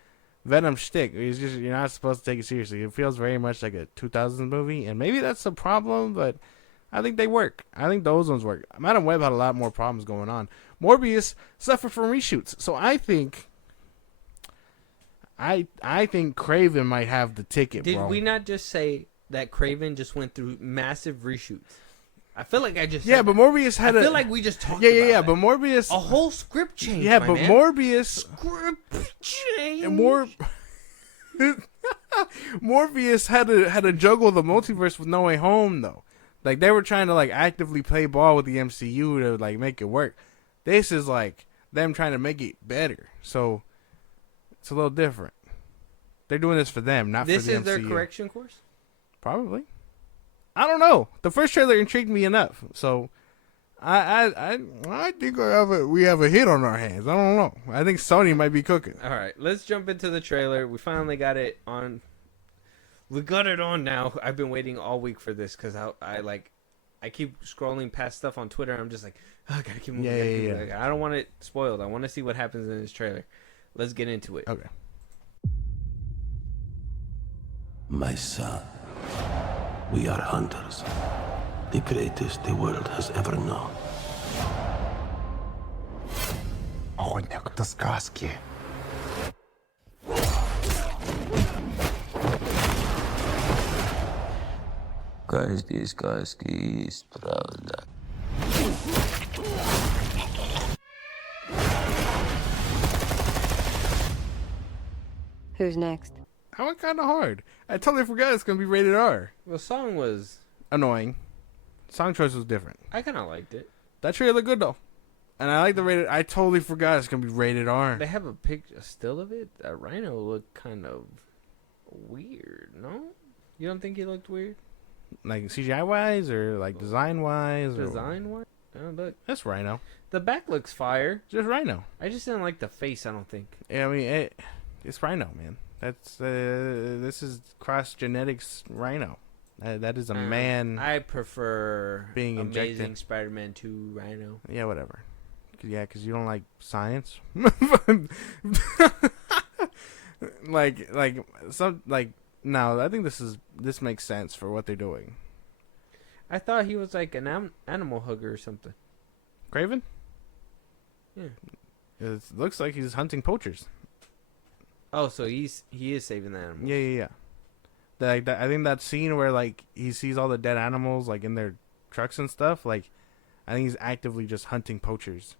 Venom shtick. He's just, you're not supposed to take it seriously. It feels very much like a 2000s movie, and maybe that's a problem, but I think they work. I think those ones work. Madam Web had a lot more problems going on. Morbius suffered from reshoots, so I think Kraven might have the ticket. Did bro. we not just say that Kraven just went through massive reshoots? I feel like I just but Morbius had I feel like we just talked yeah, about but Morbius a whole script change. Yeah, my but man. Morbius Script change. and Morbius had to juggle the multiverse with No Way Home though. Like they were trying to like actively play ball with the MCU to like make it work. This is like them trying to make it better. So it's a little different. They're doing this for them, not for the MCU. This is their correction course? Probably. I don't know. The first trailer intrigued me enough, so I think we have a hit on our hands. I don't know. I think Sony might be cooking. All right, let's jump into the trailer. We finally got it on. We got it on now. I've been waiting all week for this because I keep scrolling past stuff on Twitter. I'm just like, oh, I gotta keep moving. Yeah. Like, I don't want it spoiled. I want to see what happens in this trailer. Let's get into it. Okay. My son, we are hunters, the greatest the world has ever known. Охотник до сказки. Каждой сказки есть правда. Who's next? I went kind of hard. I totally forgot it's gonna be rated R. The song was Annoying. Song choice was different. I kind of liked it. That trailer looked good though, and I like the rated. I totally forgot it's gonna be rated R. They have a still of it. That Rhino looked kind of weird. No, you don't think he looked weird? Like CGI wise or like design wise? Design wise? Oh, look. That's Rhino. The back looks fire. Just Rhino. I just didn't like the face. I don't think. Yeah, I mean it's Rhino, man. That's this is cross genetics Rhino. That is a man. I prefer being Amazing injected. Spider-Man 2 Rhino. Yeah, whatever. Cause you don't like science. No, I think this makes sense for what they're doing. I thought he was like an animal hugger or something. Kraven? Yeah. It looks like he's hunting poachers. Oh, so he is saving the animals. Yeah. I think that scene where like he sees all the dead animals like in their trucks and stuff. Like, I think he's actively just hunting poachers,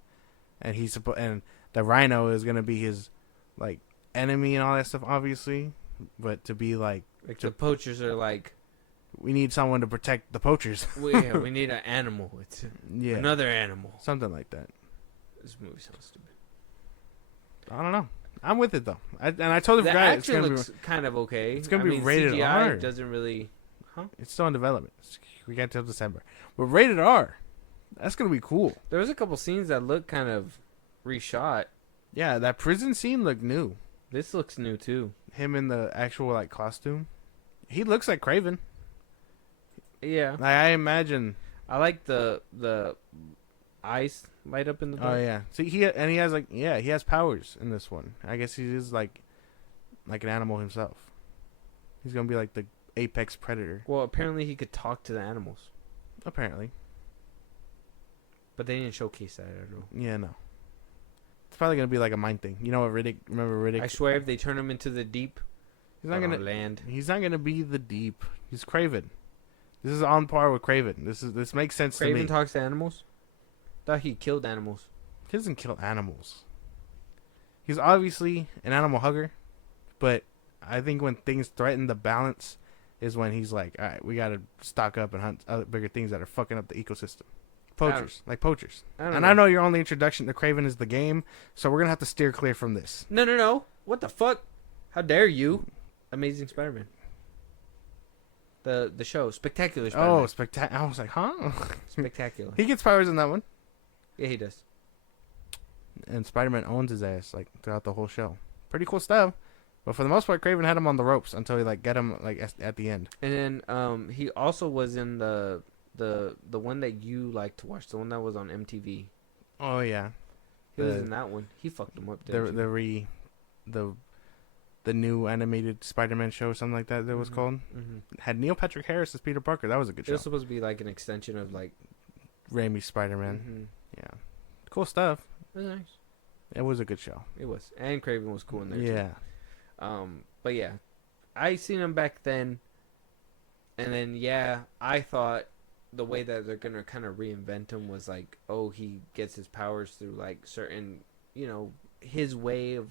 and and the Rhino is gonna be his like enemy and all that stuff, obviously. But to be like the poachers are like, we need someone to protect the poachers. we need an animal. It's Yeah, another animal. something like that. This movie sounds stupid. I don't know. I'm with it though, I totally The forgot. It's action gonna looks kind of okay. It's gonna be rated CGI R. Doesn't really. It's still in development. We got till December, but rated R. That's gonna be cool. There was a couple scenes that looked kind of reshot. Yeah, that prison scene looked new. This looks new too. Him in the actual like costume, he looks like Kraven. Yeah, Like, I imagine. I like the eyes light up in the dark. Oh yeah. See, he has powers in this one. I guess he is like an animal himself. He's gonna be like the apex predator. Well, apparently he could talk to the animals, Apparently. but they didn't showcase that at all. Yeah, no. It's probably gonna be like a mind thing. You know what Riddick? Remember Riddick? I swear, if they turn him into the deep, He's not gonna land. He's not gonna be the deep. He's Kraven. This is on par with Kraven. This makes sense to me. Kraven talks to animals. Thought he killed animals. He doesn't kill animals. He's obviously an animal hugger, but I think when things threaten the balance is when he's like, all right, we got to stock up and hunt other bigger things that are fucking up the ecosystem. Poachers. I know your only introduction to Kraven is the game, so we're going to have to steer clear from this. No. What the fuck? How dare you? Amazing Spider-Man. The show, Spectacular Spider-Man. Oh, spectacular! I was like, huh? Spectacular. He gets powers in that one, Yeah, he does. and Spider-Man owns his ass like throughout the whole show. Pretty cool stuff. But for the most part, Kraven had him on the ropes until he like get him like at the end. And then he also was in the one that you like to watch, the one that was on MTV. Oh yeah, He was in that one. He fucked him up. the new animated Spider-Man show, something like that. That was called. Mm-hmm. Had Neil Patrick Harris as Peter Parker. That was a good It show. was supposed to be like an extension of like Raimi's Spider-Man. mhm. Yeah, cool stuff. It was nice. It was a good show. It was, and Kraven was cool in there. Yeah. Too. But yeah, I seen him back then, and then yeah, I thought the way that they're gonna kind of reinvent him was like, oh, he gets his powers through like certain, his way of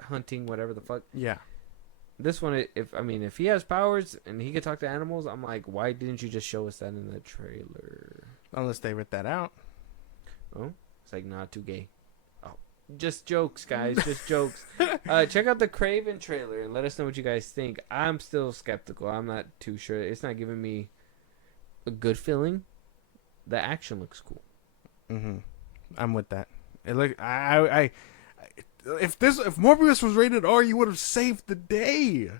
hunting, whatever the fuck. Yeah. This one, if he has powers and he could talk to animals, I'm like, why didn't you just show us that in the trailer? Unless they ripped that out. Oh, it's like not too gay. Oh, just jokes, guys, just jokes. Check out the Kraven trailer and let us know what you guys think. I'm still skeptical. I'm not too sure. It's not giving me a good feeling. The action looks cool. Mm-hmm. I'm with that. It look if Morbius was rated R, you would have saved the day.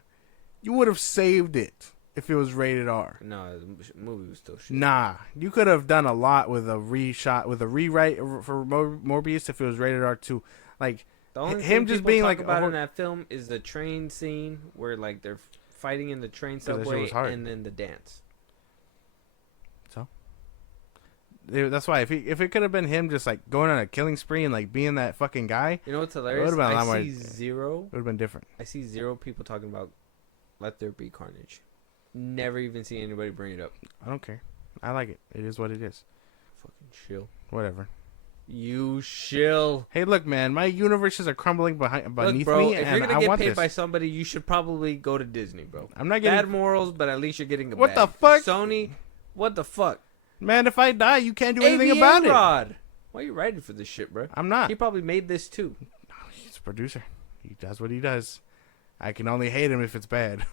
You would have saved it if it was rated R. No, the movie was still shit. Nah, you could have done a lot with a rewrite for Morbius if it was rated R too. Like The only him thing just people being talk like about in that film is the train scene where like they're fighting in the train that shit subway was hard. and then the dance. That's why if it could have been him just like going on a killing spree and like being that fucking guy, You know what's hilarious? would've been a lot I more- see zero. it would have been different. I see zero people talking about Let There Be Carnage. Never even see anybody bring it up. I don't care. I like it. It is what it is. Fucking chill. Whatever. You shill. Hey, look, man, my universes are crumbling beneath Look, bro, me, if and you're gonna I get want paid this. by somebody, you should probably go to Disney, bro. I'm not Bad getting morals, but at least you're getting a What bag. the fuck? Sony, what the fuck? Man, if I die, you can't do anything ABA about it. Rod. Why are you writing for this shit, bro? I'm not. He probably made this too. He's a producer. He does what he does. I can only hate him if it's bad.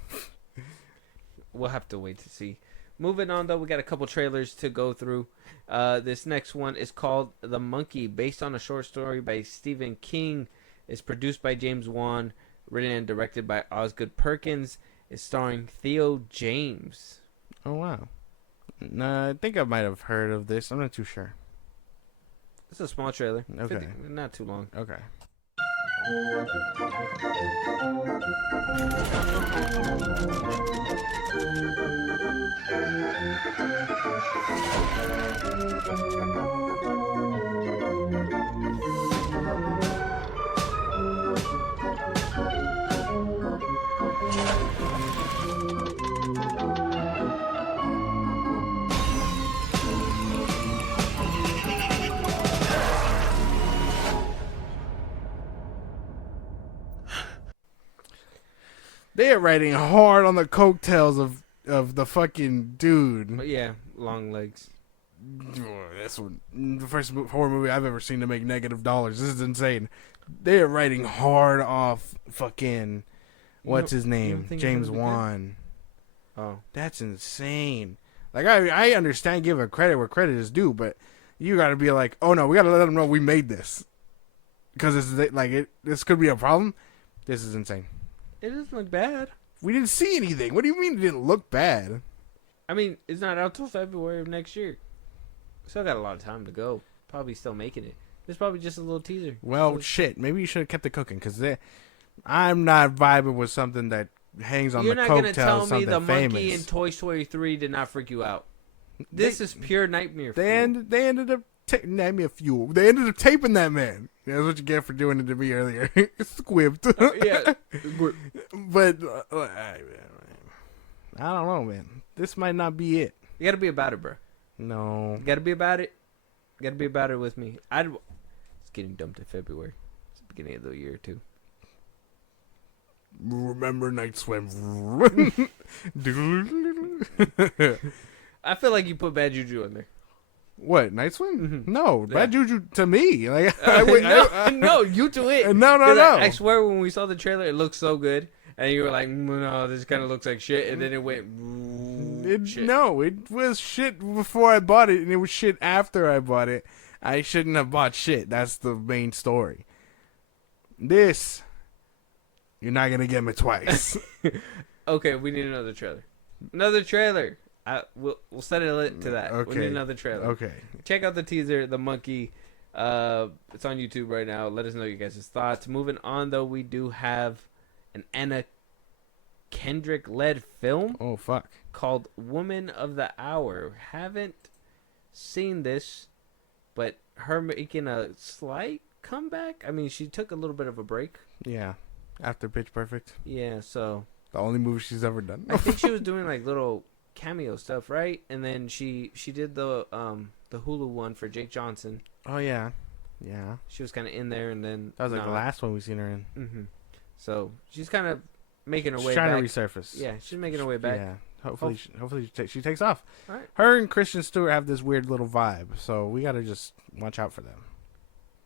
We'll have to wait to see. Moving on, though, we got a couple trailers to go through. This next one is called The Monkey, based on a short story by Stephen King. It's produced by James Wan, written and directed by Osgood Perkins. It's starring Theo James. Oh, wow. No, I think I might have heard of this. I'm not too sure. It's a small trailer. Okay. Not too long. Okay. They are riding hard on the coattails of the fucking dude. But yeah, long legs. That's the first horror movie I've ever seen to make $- This is insane. They are riding hard off fucking what's his name? James Wan. Oh, That's insane. Like I understand giving credit where credit is due, but you got to be like, oh no, we got to let them know we made this because this could be a problem. This is insane. it doesn't look bad. We didn't see anything. What do you mean it didn't look bad? I mean, it's not out till February of next year. Still got a lot of time to go. Probably still making it. It's probably just a little teaser. Well, shit. Maybe you should have kept it cooking because I'm not vibing with something that hangs on You're the not gonna tell coattails. me Something the famous. monkey in Toy Story 3 did not freak you out. This is pure nightmare. They fuel. ended up name me a few. They ended up taping that man. That's what you get for doing it to me earlier. Squibbed. Yeah. But I don't know, man. This might not be it. You gotta be about it, bro. No. You gotta be about it. You gotta be about it with me. It's getting dumped in February. It's the beginning of the year too. Remember Night Swim. I feel like you put bad juju in there. What, Night Swim? Mm-hmm. No, Yeah. bad juju to me. Like No, you to it. No, 'Cause no. I swear when we saw the trailer, it looked so good. and you were like, no, this kind of looks like shit, and then it went shit. No, it was shit before I bought it, and it was shit after I bought it. I shouldn't have bought shit. That's the main story. This, you're not gonna get me twice. Okay, we need another trailer. Another trailer. We'll set it lit to that. Okay. We need another trailer. Okay. Check out the teaser, the monkey. It's on YouTube right now. Let us know your guys' thoughts. Moving on, though, we do have an Anna Kendrick-led film Oh fuck. called Woman of the Hour. Haven't seen this, but her making a slight comeback. I mean, she took a little bit of a break. Yeah. After Pitch Perfect, Yeah, so the only movie she's ever done. I think she was doing like little cameo stuff, right? And then she did the Hulu one for Jake Johnson. Oh yeah. Yeah. She was kind of in there, and then That was like the last one we seen her in. Mm-hmm. So she's kind of making her She's way trying back. to resurface. Yeah, she's making her way back. Yeah. Hopefully, she takes off. All right. Her and Kristen Stewart have this weird little vibe, so we gotta just watch out for them.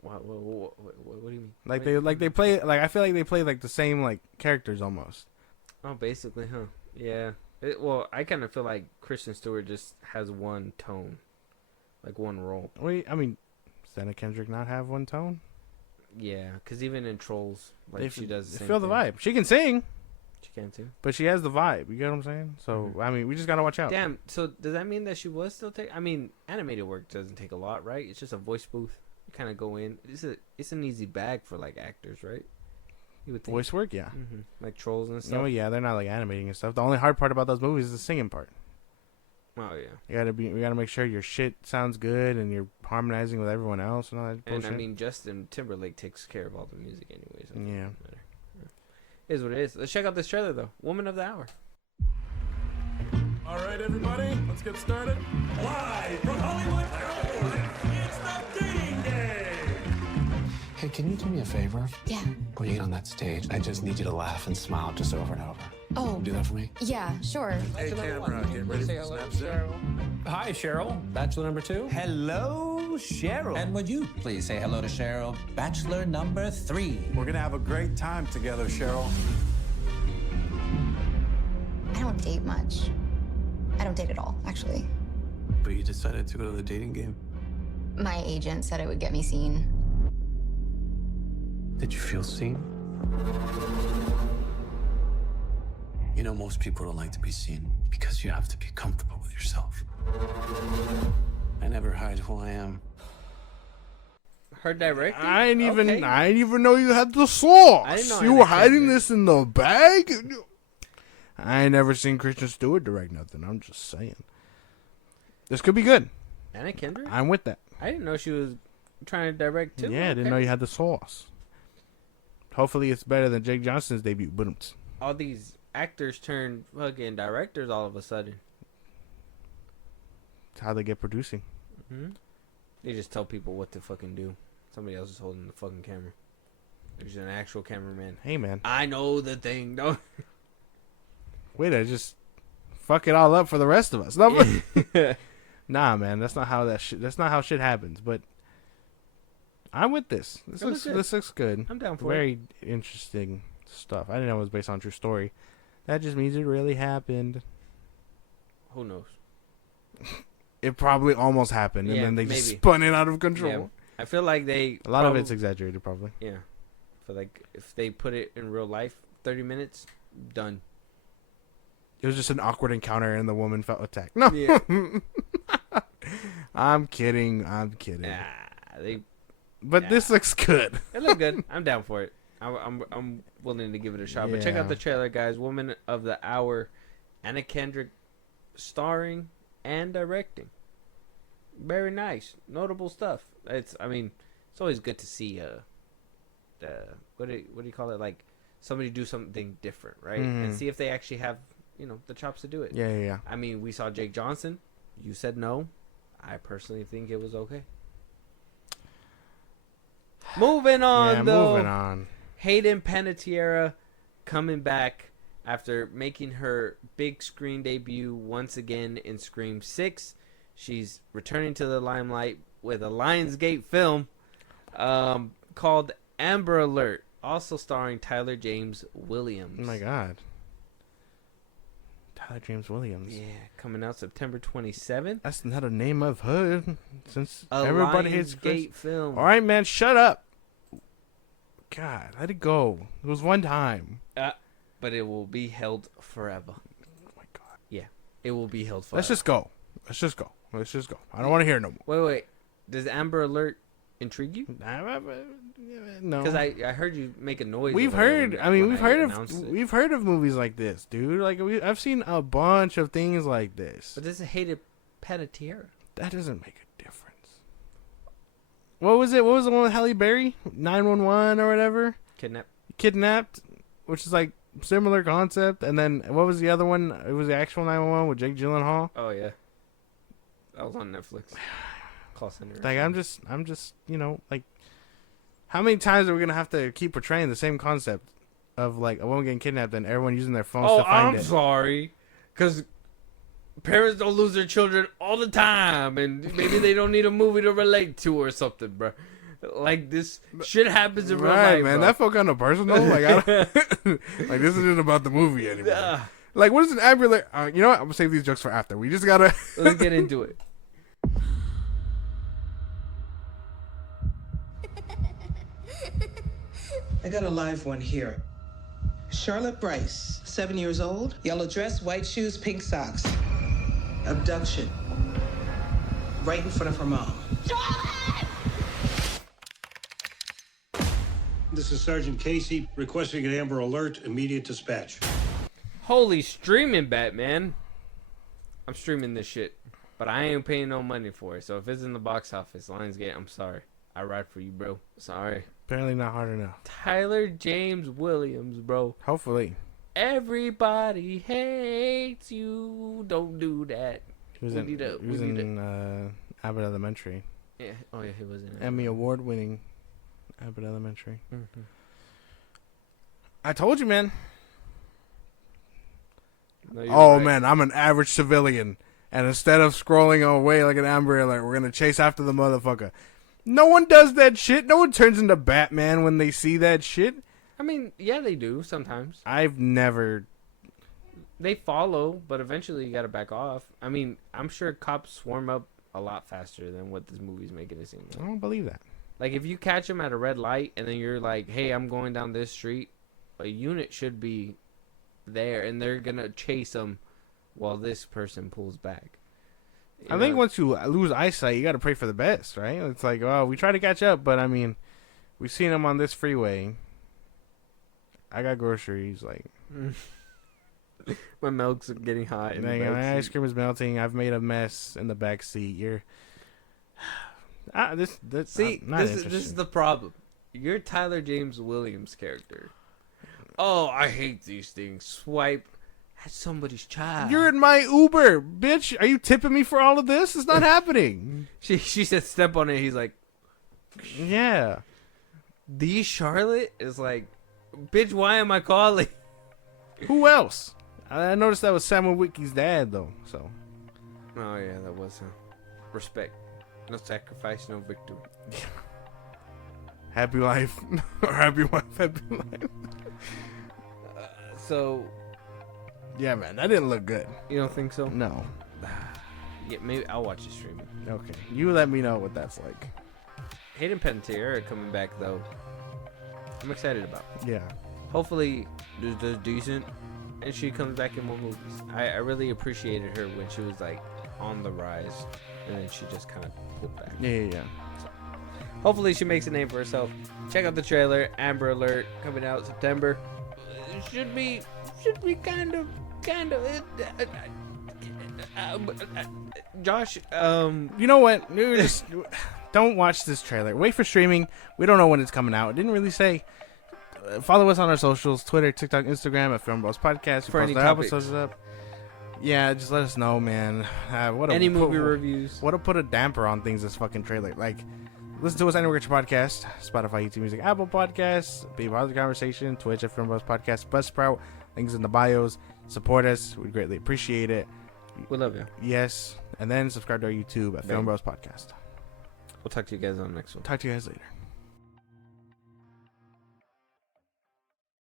What do you mean? Like they play like I feel like they play like the same like characters almost. Oh, basically, huh? Yeah. Well, I kind of feel like Kristen Stewart just has one tone, like one role. Wait, I mean, does Anna Kendrick not have one tone? Yeah, because even in Trolls, like she does the same feel the thing. vibe. She can sing, She can too. but she has the vibe. You get what I'm saying? So I mean, we just gotta watch out. Damn. So does that mean that she was still I mean, animated work doesn't take a lot, right? It's just a voice booth. You kind of go in. It's an easy bag for like actors, right? You would think. Voice work, yeah. Mm-hmm. Like Trolls and stuff. Oh yeah, they're not like animating and stuff. The only hard part about those movies is the singing part. Oh yeah. We gotta make sure your shit sounds good and you're harmonizing with everyone else and all that And bullshit. I mean, Justin Timberlake takes care of all the music anyways. So Yeah. It is what it is. Let's check out this trailer though. Woman of the Hour. All right, everybody, let's get started. Live from Hollywood, it's the dating game. Hey, can you do me a favor? Yeah. When you get on that stage, I just need you to laugh and smile just over and over. Oh. Do that for me? Yeah, sure. Hey, camera, get ready for the snap zip. Hi, Cheryl. Bachelor number 2. Hello, Cheryl. And would you please say hello to Cheryl, Bachelor number 3? We're gonna have a great time together, Cheryl. I don't date much. I don't date at all, actually. But you decided to go to the dating game. My agent said it would get me seen. Did you feel seen? You know, most people don't like to be seen because you have to be comfortable with yourself. I never hide who I am. Her directing? I didn't Okay. even know you had the sauce. I didn't know You Anna were hiding Kendrick. this in the bag. I ain't never seen Kristen Stewart direct nothing. I'm just saying. This could be good. Anna Kendrick? I'm with that. I didn't know she was trying to direct too. Yeah, I didn't know you had the sauce. Hopefully it's better than Jake Johnson's debut. But All these actors turn fucking directors all of a sudden. it's how they get producing. Mm-hmm. They just tell people what to fucking do. Somebody else is holding the fucking camera. There's an actual cameraman. Hey, man. I know the thing. Don't. Wait, I just fuck it all up for the rest of us. No, Yeah. nah, man. That's not how that's not how shit happens. But I'm with this. It looks good. This looks good. I'm down for Very interesting stuff. I didn't know it was based on a true story. That just means it really happened. Who knows? It probably almost happened, and Yeah, then they just maybe. spun it out of control. Yeah. I feel like they. A lot of it's exaggerated, probably. Yeah. I feel like if they put it in real life, 30 minutes, done. It was just an awkward encounter, and the woman felt attacked. No, Yeah. I'm kidding. But this looks good. It looked good. I'm down for it. I'm willing to give it a shot. But check Yeah. out the trailer, guys. Woman of the Hour, Anna Kendrick, starring and directing. Very nice, notable stuff. It's always good to see what do you call it? Like somebody do something different, right? And see if they actually have the chops to do it. Yeah. I mean, we saw Jake Johnson. You said no. I personally think it was okay. Moving on, though. Moving on. Hayden Panettiere coming back after making her big screen debut once again in Scream 6. She's returning to the limelight with a Lionsgate film called Amber Alert. also starring Tyler James Williams. Oh my god. Tyler James Williams. Yeah, coming out September 27th. That's not a name I've heard since A everybody hates Chris. Lionsgate film. All right, man, shut up. God, let it go. It was one time. But it will be held forever. Oh my god. Yeah, it will be held forever. Let's just go. I don't want to hear no more. Wait. Does Amber Alert intrigue you? No. Because I heard you make a noise. We've over there heard. when- I mean, when we've I heard announced of it. we've heard of movies like this, dude. Like I've seen a bunch of things like this. But this is Hated Panettiere. That doesn't make a difference. What was it? What was the one with Halle Berry? 911 or whatever. Kidnapped, which is like similar concept. And then what was the other one? It was the actual 911 with Jake Gyllenhaal. Oh yeah, that was on Netflix. Call center. Like I'm just, like, how many times are we gonna have to keep portraying the same concept of like a woman getting kidnapped and everyone using their phones to find it? Sorry, because parents don't lose their children all the time, and maybe they don't need a movie to relate to or something, bro. Like this shit happens in real Right, life, man. bro. That felt kind of personal. Like, like this isn't about the movie anymore. Like, what is an Amber Alert? You know what? I'm gonna save these jokes for after. We just gotta. Let's get into it. I got a live one here. Charlotte Bryce, 7 years old, yellow dress, white shoes, pink socks. Abduction. Right in front of her mom. This is Sergeant Casey requesting an Amber Alert, immediate dispatch. Holy streaming, Batman. I'm streaming this shit, but I ain't paying no money for it. So if it's in the box office, Lionsgate, I'm sorry. I ride for you, bro. Sorry. Apparently not hard enough. Tyler James Williams, bro. Hopefully. Everybody hates you. Don't do that. He was in Abbott Elementary. Yeah. Oh yeah, he was in Emmy Award-winning Abbott Elementary. Mm-hmm. I told you, man. No, right. Man, I'm an average civilian, and instead of scrolling away like an Amber Alert, we're gonna chase after the motherfucker. No one does that shit. No one turns into Batman when they see that shit. I mean, yeah, they do sometimes. I've never. They follow, but eventually you gotta back off. I mean, I'm sure cops swarm up a lot faster than what this movie's making it seem like. I don't believe that. Like, if you catch them at a red light and then you're like, hey, I'm going down this street, a unit should be there, and they're gonna chase them while this person pulls back. I think once you lose eyesight, you got to pray for the best, right? It's like, oh, we try to catch up, but I mean, we've seen him on this freeway. I got groceries, like. My milk's getting hot. My ice cream is melting. I've made a mess in the back seat. You're. This is the problem. You're Tyler James Williams' character. Oh, I hate these things. Swipe. That's somebody's child. You're in my Uber, bitch. Are you tipping me for all of this? It's not happening. She said step on it. He's like, yeah. The Charlotte is like, bitch, why am I calling? Who else? I noticed that was Samuel Wicky's dad, though. So. Oh yeah, that was respect. No sacrifice, no victory. Happy life. Or happy wife, happy life. So. Yeah, man, that didn't look good. You don't think so? No. Yeah, maybe I'll watch it streaming. Okay. You let me know what that's like. Hayden Panettiere coming back, though. I'm excited about. Yeah. Hopefully, does decent, and she comes back in more movies. I really appreciated her when she was, like, on the rise, and then she just kind of pulled back. Yeah. So, hopefully, she makes a name for herself. Check out the trailer. Amber Alert coming out September. It should be kind of. Josh, you know what? Just don't watch this trailer. Wait for streaming. We don't know when it's coming out. It didn't really say. Follow us on our socials: Twitter, TikTok, Instagram at FilmBros Podcast. For any topics topics. Up. Yeah, just let us know, man. Any movie reviews. What to put a damper on things? This fucking trailer. Like, listen to us anywhere get your podcast: Spotify, YouTube Music, Apple Podcasts. Be part of the conversation. Twitch at FilmBros Podcast. Buzzsprout. Links in the bios. Support us. We'd greatly appreciate it. We love you. Yes. And then subscribe to our YouTube at FilmBros Podcast. We'll talk to you guys on the next one. Talk to you guys later.